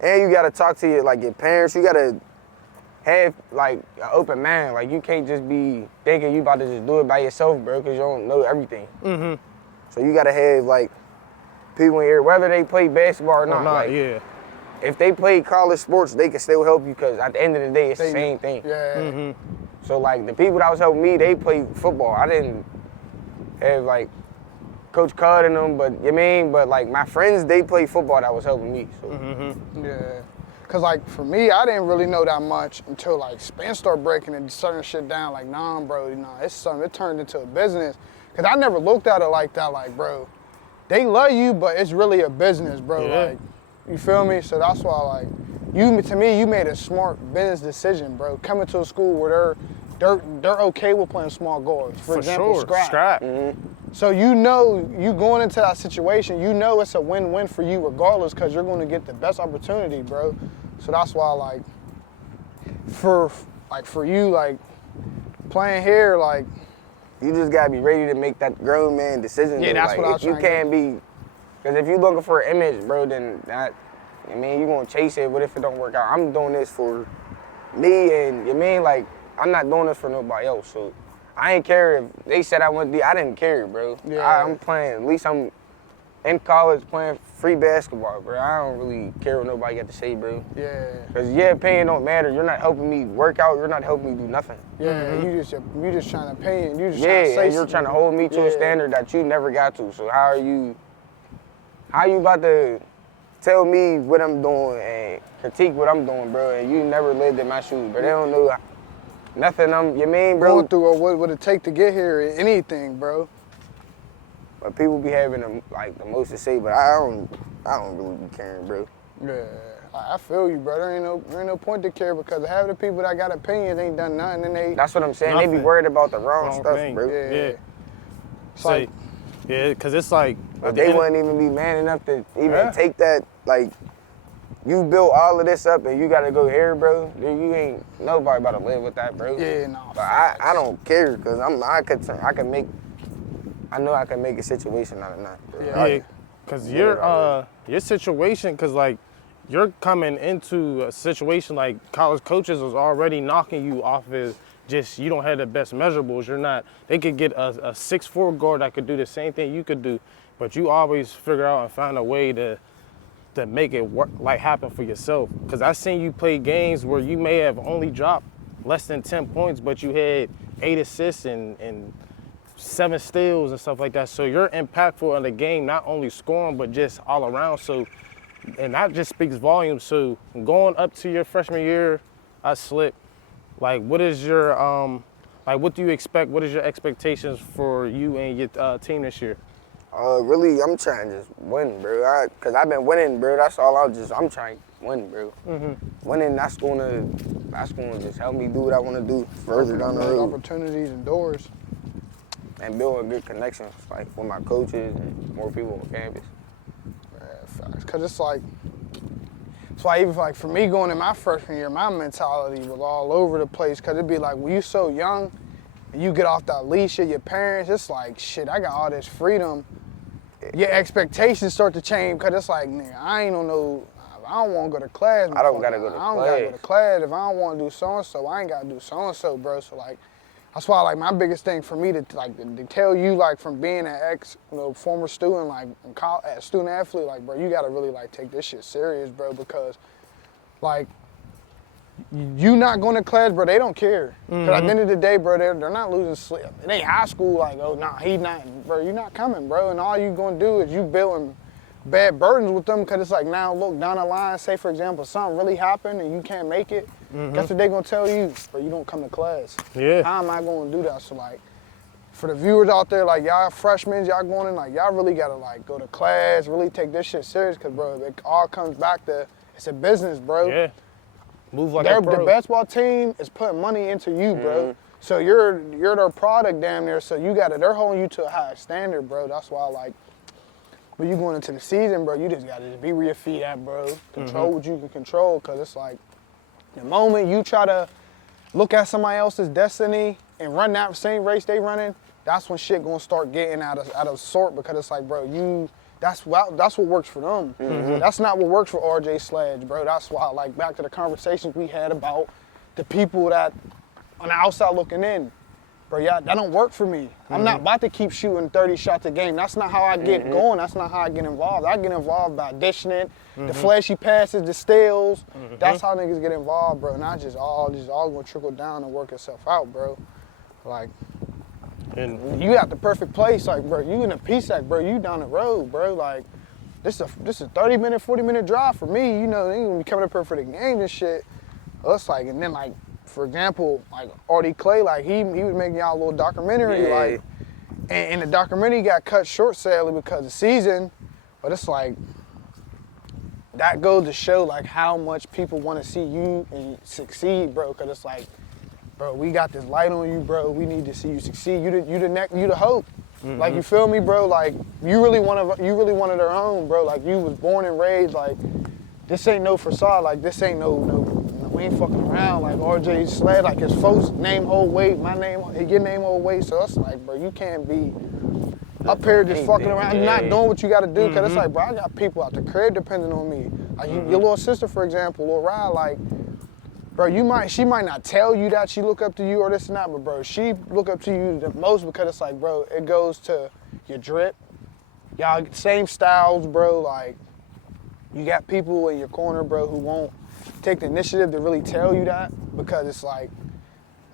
and you gotta talk to your parents. You gotta have like an open mind. Like you can't just be thinking you about to just do it by yourself, bro, because you don't know everything. So you gotta have like people in here, whether they play basketball or not. Like, yeah. if they play college sports, they can still help you, because at the end of the day, it's the same thing. Yeah. So like the people that was helping me, they played football. I didn't have like Coach Cud and them, but like my friends, they played football that was helping me. So. Yeah. Cause like for me, I didn't really know that much until like Spence started breaking and certain shit down. Like, nah, bro, it's something. It turned into a business. Cause I never looked at it like that. Like, bro, they love you, but it's really a business, bro. Yeah. Like, you feel me? So that's why, like, to me, you made a smart business decision, bro. Coming to a school where they're okay with playing small guards. For example, sure. scrap. So you going into that situation, it's a win-win for you regardless, because you're going to get the best opportunity, bro. So that's why, like, for you, like, playing here, like, You just gotta be ready to make that grown man decision. Yeah, though. that's like, what I was you trying to can't be, because if you looking for an image, bro, then you gonna chase it. What if it don't work out? I'm doing this for me, and like, I'm not doing this for nobody else. So I ain't care if they said I didn't care, bro. Yeah. I'm playing. At least I'm in college playing free basketball, bro. I don't really care what nobody got to say, bro. yeah. Because your opinion don't matter. You're not helping me work out. You're not helping me do nothing. Yeah, you just trying to pay, and you just Yeah, trying to say and you're trying to hold me to a standard that you never got to. So how you about to tell me what I'm doing and critique what I'm doing, bro? And you never lived in my shoes, bro. They don't know nothing. Bro? going through, or what would it take to get here? Anything, bro. But people be having the most to say, but I don't really be caring, bro. Yeah, I feel you, bro. There ain't no point to care, because half the people that got opinions ain't done nothing, and they. That's what I'm saying. They Nothing. be worried about the wrong stuff, thing. bro. Yeah. It's like, yeah, because it's like. But they wouldn't even be man enough to even take that. Like, you built all of this up and you gotta go here, bro. You ain't nobody about to live with that, bro. Yeah, no. But I don't care, because I know I can make a situation out of that, bro. Yeah. Because your situation, because like you're coming into a situation like college coaches was already knocking you off as just you don't have the best measurables. You're not. They could get a 6'4" guard that could do the same thing you could do, but you always figure out and find a way to make it work, like happen for yourself. Because I seen you play games where you may have only dropped less than 10 points, but you had 8 assists and 7 steals and stuff like that. So you're impactful in the game, not only scoring, but just all around. So, and that just speaks volumes. So going up to your freshman year, I slipped. Like, what is your, what do you expect? What is your expectations for you and your team this year? Really, I'm trying to just win, bro. Cause I've been winning, bro. That's all I'm trying to win, bro. Winning, that's gonna just help me do what I want to do further down the road. Opportunities and doors. And building good connections, like with my coaches and more people on campus. Yeah, facts. Cause it's like why even like for me going in my freshman year, my mentality was all over the place. Cause it'd be like when you so young, and you get off that leash of your parents, it's like shit. I got all this freedom. Your expectations start to change. Cause it's like, nigga, I ain't on no. I don't want to go to class. I don't gotta go to I don't gotta go to class. If I don't want to do so and so, I ain't gotta do so and so, bro. So like, that's why like my biggest thing for me to tell you like from being an former student like student athlete, like bro, you gotta really like take this shit serious, bro, because like you not going to class, bro, they don't care. Cause at the end of the day, bro, they're not losing sleep. It ain't high school like, oh nah, he not, bro, you not coming, bro, and all you gonna do is you building bad burdens with them, because it's like now look down the line, say for example something really happened and you can't make it, guess what they gonna tell you? Bro, you don't come to class. Yeah. How am I gonna do that? So like for the viewers out there, like y'all freshmen, y'all going in, like y'all really gotta like go to class, really take this shit serious, because bro, it all comes back to it's a business, bro. Yeah. Move like a pro. The basketball team is putting money into you, bro. So you're their product damn near, so you gotta, they're holding you to a high standard, bro. That's why like when you going into the season, bro, you just gotta just be where your feet at, bro. Control what you can control, cause it's like the moment you try to look at somebody else's destiny and run that same race they running, that's when shit gonna start getting out of sort, because it's like, bro, that's what works for them. That's not what works for RJ Sledge, bro. That's why, like, back to the conversations we had about the people that on the outside looking in. Bro, yeah, that don't work for me. I'm not about to keep shooting 30 shots a game. That's not how I get going. That's not how I get involved. I get involved by dishing it, the flashy passes, the steals. That's how niggas get involved, bro. Not just all gonna trickle down and work itself out, bro. Like, and you got the perfect place, like, bro. You in a PSAC, bro. You down the road, bro. Like, this is a 30-minute, 40-minute drive for me. You know, they gonna be coming up here for the game and shit. Us, like, and then like, for example, like Artie Clay, like he was making y'all a little documentary, like, and the documentary got cut short sadly because of the season, but it's like, that goes to show like how much people want to see you and succeed, bro, because it's like, bro, we got this light on you, bro, we need to see you succeed, you the hope. Like, you feel me, bro, like, you really one of their own, bro, like, you was born and raised, like, this ain't no facade, like, this ain't no we ain't fucking around, like RJ Sled, like his folks name hold weight, my name, your name hold weight, so it's like, bro, you can't be up here just fucking around, not doing what you gotta do, cause it's like, bro, I got people out the crib depending on me. Like your little sister, for example, Lil Rye, like, bro, she might not tell you that she look up to you or this and that, but bro, she look up to you the most because it's like, bro, it goes to your drip, y'all same styles, bro, like, you got people in your corner, bro, who won't take the initiative to really tell you that, because it's like,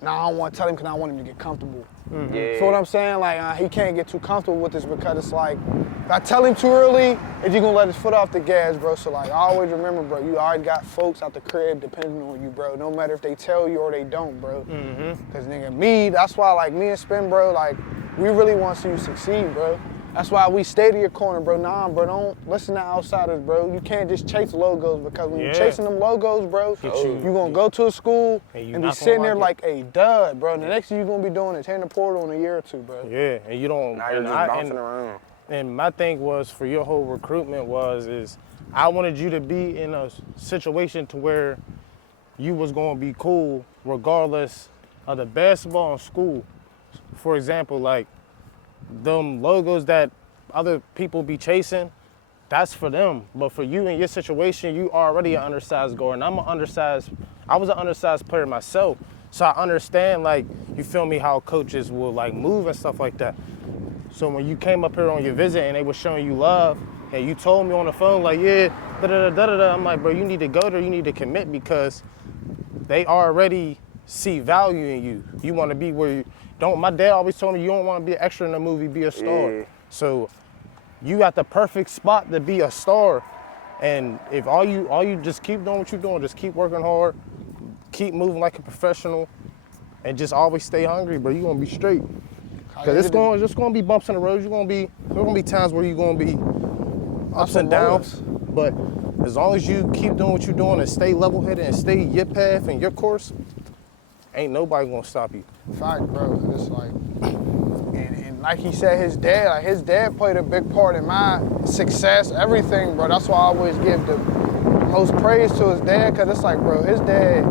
nah, I don't want to tell him because I want him to get comfortable. Yeah. So what I'm saying, like, he can't get too comfortable with this, because it's like, if I tell him too early, is he gonna let his foot off the gas, bro? So like, always remember, bro, you already got folks out the crib depending on you, bro. No matter if they tell you or they don't, bro. Cause nigga, that's why like me and Spin, bro, like, we really want to see you succeed, bro. That's why we stay to your corner, bro. Nah, bro, don't listen to outsiders, bro. You can't just chase logos, because when you're chasing them logos, bro, you're going to go to a school and be sitting there like a dud, bro. And the next thing you're going to be doing is hitting the portal in a year or two, bro. Yeah, and you don't. Now you're just bouncing around. And my thing was, for your whole recruitment is I wanted you to be in a situation to where you was going to be cool regardless of the basketball in school. For example, like, them logos that other people be chasing, that's for them. But for you in your situation, you already an undersized guard, and I was an undersized player myself. So I understand, like, you feel me, how coaches will like move and stuff like that. So when you came up here on your visit and they were showing you love, and you told me on the phone, like, yeah, da-da-da-da-da, I'm like, bro, you need to go there, you need to commit, because they already see value in you. You want to be where you don't. My dad always told me, you don't want to be an extra in a movie, be a star. Yeah. So you got the perfect spot to be a star. And if all you just keep doing what you're doing, just keep working hard, keep moving like a professional, and just always stay hungry, bro, you're gonna be straight. Cause it's gonna be bumps in the road. There's gonna be times where you're gonna be ups and downs. But as long as you keep doing what you're doing and stay level-headed and stay your path and your course, ain't nobody gonna stop you. Fact, bro. It's like, and like he said, his dad played a big part in my success, everything, bro. That's why I always give the owes praise to his dad, cause it's like, bro, his dad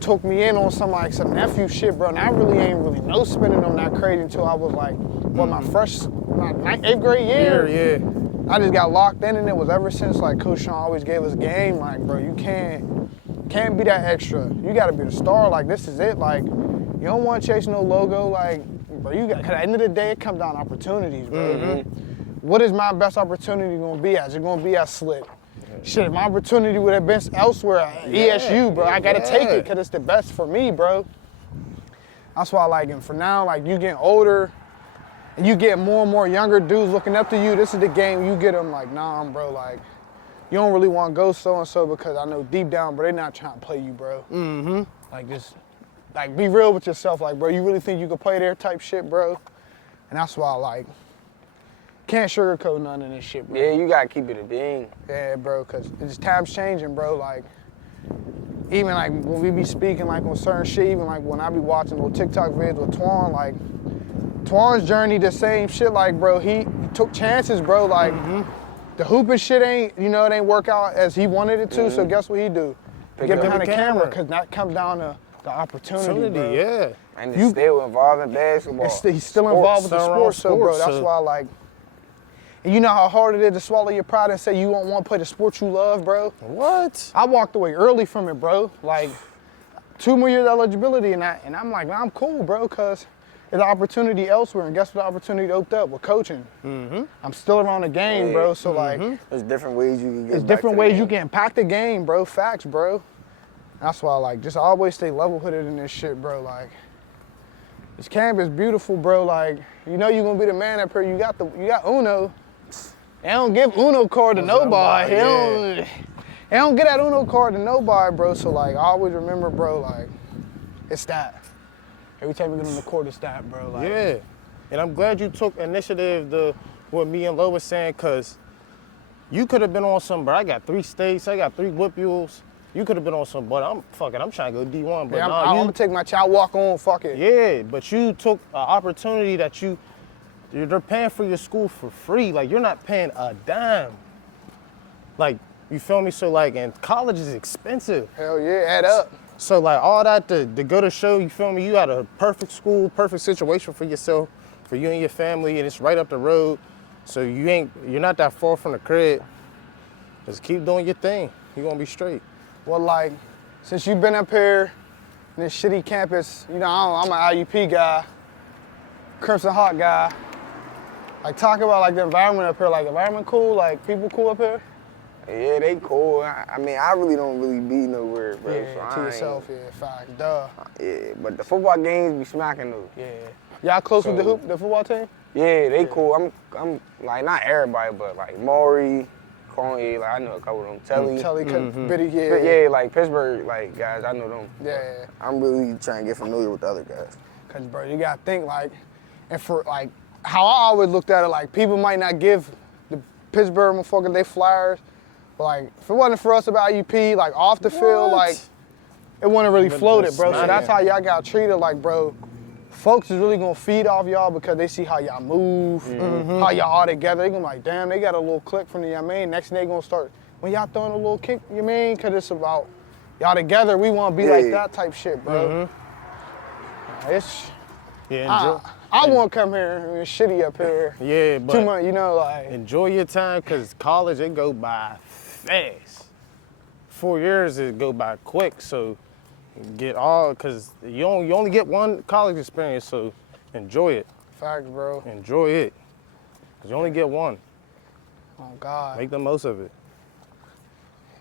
took me in on some like some nephew shit, bro. And I really ain't really know spending on that crazy until I was like, what, my 8th grade year? Yeah. I just got locked in, and it was ever since like Coach Sean always gave us game, like, bro, you can't be that extra. You gotta be the star, like this is it. Like, you don't wanna chase no logo, like, bro, cause at the end of the day, it comes down to opportunities, bro. What is my best opportunity gonna be at? Is it gonna be at Slick? Shit, my opportunity would have been elsewhere at ESU, bro. I gotta take it, cause it's the best for me, bro. That's why I like him. For now, like, you getting older, and you get more and more younger dudes looking up to you. This is the game you get them like, nah, bro, like, you don't really want to go so-and-so because I know deep down, bro, they're not trying to play you, bro. Like, just, like, be real with yourself. Like, bro, you really think you can play there type shit, bro? And that's why I like, can't sugarcoat none of this shit, bro. Yeah, you gotta keep it a thing. Yeah, bro, because it's time's changing, bro. Like, even like when we be speaking like on certain shit, even like when I be watching little TikTok videos with Twan, like, Twan's journey, the same shit, like, bro, he took chances, bro, like, the hooping shit ain't, it ain't work out as he wanted it to, so guess what he do? Get behind the camera, because that comes down to the opportunity, bro. Yeah. And he's still involved in basketball. He's still involved with the sports, so, bro, that's why, like, and you know how hard it is to swallow your pride and say you won't want to play the sport you love, bro? What? I walked away early from it, bro. Like, 2 more years eligibility, and I'm like, man, I'm cool, bro, because there's an opportunity elsewhere, and guess what the opportunity opened up? With coaching. I'm still around the game, bro, so like. There's different ways you can get There's back different to the ways game. you can impact the game, bro. Facts, bro. That's why I like, just always stay level-headed in this shit, bro. Like, this camp is beautiful, bro. Like, you know you're gonna be the man up here. You got Uno. They don't give Uno card to nobody. They don't get that Uno card to nobody, bro. So like, I always remember, bro, like, it's that. Every time we get on the court, it's that, bro. Like, Yeah. And I'm glad you took initiative to what me and Lo was saying, because you could have been on some, bro. I got 3 states, I got 3 whip mules. You could have been on some, but I'm trying to go D1. But yeah, nah, I'm gonna take my child walk on, fuck it. Yeah, but you took an opportunity that they're paying for your school for free. Like, you're not paying a dime. Like, you feel me? So like, and college is expensive. Hell yeah, add up. So like all that to go to show, you feel me? You had a perfect school, perfect situation for yourself, for you and your family, and it's right up the road. So you're not that far from the crib. Just keep doing your thing. You're gonna be straight. Well, like, since you've been up here in this shitty campus, I'm an IUP guy, Crimson Hawk guy. Like, talk about like the environment up here. Like, environment cool? Like, people cool up here? Yeah, they cool. I mean, I really don't really be nowhere, bro. Yeah, so to I yourself, yeah, facts, duh. Yeah, but the football games be smacking though. Yeah. Y'all close with the football team? Yeah, they cool. I'm like, not everybody, but like Maury, Coney, like I know a couple of them. Telly, Biddy, yeah. But yeah, like Pittsburgh, like guys, I know them. Yeah. I'm really trying to get familiar with the other guys. Cause bro, you gotta think like, and for like, how I always looked at it, like people might not give the Pittsburgh motherfuckers they flyers, but like if it wasn't for us about IUP, like off the field, like it wouldn't really floated, bro. So that's how y'all got treated, like bro. Folks is really gonna feed off y'all because they see how y'all move, how y'all all together. They gonna be like, damn, they got a little click from the, next thing they gonna start, when y'all throwing a little kick, cause it's about y'all together, we wanna be like that type shit, bro. It's, I wanna come here and it's shitty up here. Yeah, but too much, like. Enjoy your time, cause college, it go by fast. 4 years, it go by quick, so cause you only get one college experience, so enjoy it. Facts, bro. Enjoy it, cause you only get one. Oh God. Make the most of it.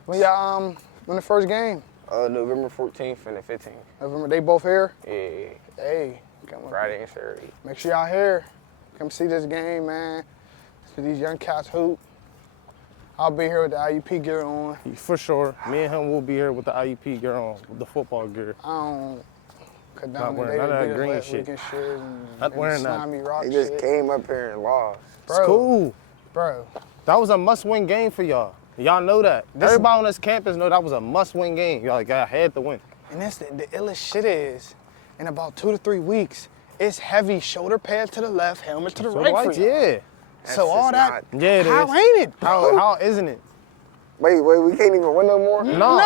When y'all win the first game? November 14th and the 15th. November, they both here? Yeah. Hey, come on. Friday and Saturday. Make sure y'all here. Come see this game, man. See these young cats hoop. I'll be here with the IUP gear on. For sure. Me and him will be here with the IUP gear on, with the football gear. I don't cut Not down wearing none of that green and shit. and wearing that. slimy rock They just shit. came up here and lost. Bro, It's cool. Bro, That was a must-win game for y'all. Y'all know that. Everybody on this campus know that was a must-win game. Y'all had to win. and that's the illest shit is, in about 2 to 3 weeks, it's heavy shoulder pads to the left, helmet to the right for y'all. Yeah. So all that, Yeah, it how is. ain't it, bro? How isn't it? Wait, we can't even win no more? No,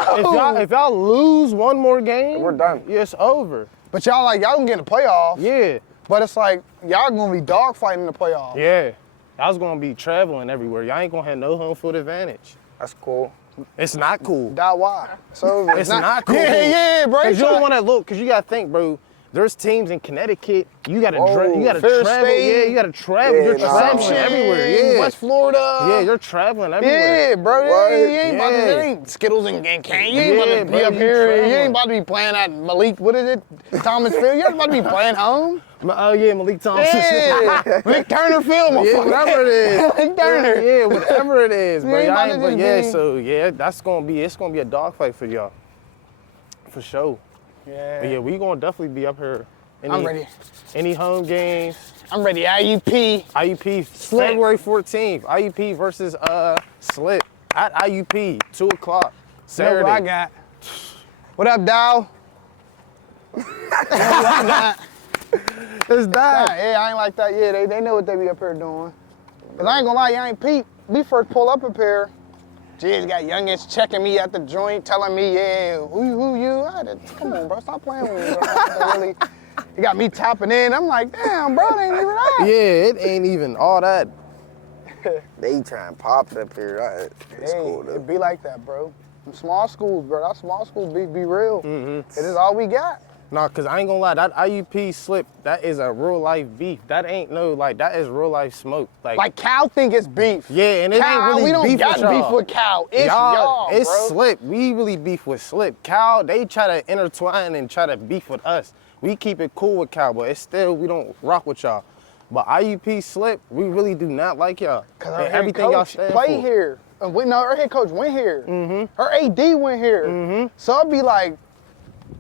if y'all lose one more game, We're done. Yeah, it's over. But y'all can get in the playoffs. Yeah, But it's like y'all gonna be dogfighting in the playoffs. yeah. Y'all's gonna be traveling everywhere. Y'all ain't gonna have no home field advantage. That's cool. It's not cool. That why? So It's not cool. Yeah, bro. Cause you don't want to look. Cause you gotta think, bro. There's teams in Connecticut. You gotta you gotta Fair travel. State. Yeah, you gotta travel. Yeah, You're nah. traveling everywhere. Yeah, West Florida. yeah, you're traveling everywhere. Yeah, bro. What? You ain't about to, Yeah. there ain't Skittles and can. You ain't Yeah, about to bro, be up you here. You traveling. ain't about to be playing at Malik. What is it? Thomas Field. You ain't about to be playing home. Oh yeah, Malik Thompson. Yeah. Malik Turner Field, my Yeah, fucker. whatever it is. Malik Turner. Yeah, whatever it is, You bro. ain't Y'all about to ain't, but just yeah, be- so yeah, it's gonna be a dogfight for y'all, for sure. Yeah. But yeah, we gonna definitely be up here. I'm ready. Any home games? I'm ready. IUP. IUP Slip. February 14th. IUP versus Slip at IUP 2 o'clock Saturday. Know what I got? What up, Dow? It's that. Yeah, I ain't like that. Yeah, they know what they be up here doing. Cause I ain't gonna lie, you ain't peep. We first pull up here. Jizz got youngins checking me at the joint, telling me, yeah, who you? Come on, bro, stop playing with me, bro. Really, he got me tapping in. I'm like, damn, bro, it ain't even that. Yeah, it ain't even all that. They trying to pop it up here. It's Hey, cool though. it be like that, bro. Them small schools, bro. That small schools be real. Mm-hmm. It is all we got. Nah, cause I ain't gonna lie, that IUP Slip, that is a real life beef. That ain't no that is real life smoke. Like Cal think it's beef. Yeah, and it Cal, ain't really we don't beef got with y'all. beef with Cal. It's y'all, It's bro. Slip. We really beef with Slip. Cal, they try to intertwine and try to beef with us. We keep it cool with Cal, but it's still, we don't rock with y'all. But IUP Slip, we really do not like y'all. Cause And our head everything y'all coach stand play for. here. And our head coach went here. Mm-hmm. Her AD went here. So I'd be like,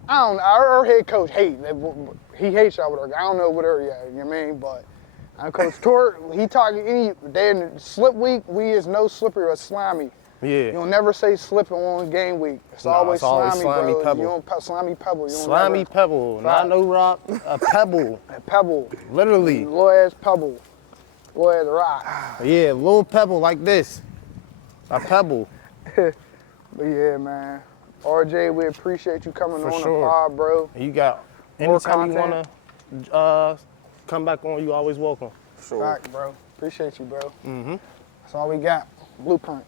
I don't know. Our head coach he hates y'all with her. I don't know what her yet. You know what I mean? But Coach Tort, he talking any day in the slip week. We is no slippery or slimy. Yeah. You don't never say slipping on game week. It's Nah, always it's always slimy, slimy bro. pebble. You don't slimy pebble. You don't Slimy never, pebble, not no rock, a pebble, a pebble. literally. Little ass pebble. Little ass rock. Yeah, little pebble like this, a pebble. But yeah, man. RJ, we appreciate you coming For on sure. the pod, bro. You got, More anytime you content. wanna come back on, you always welcome. Sure. Fact, bro. Appreciate you, bro. Mm-hmm. That's all we got. Blueprint.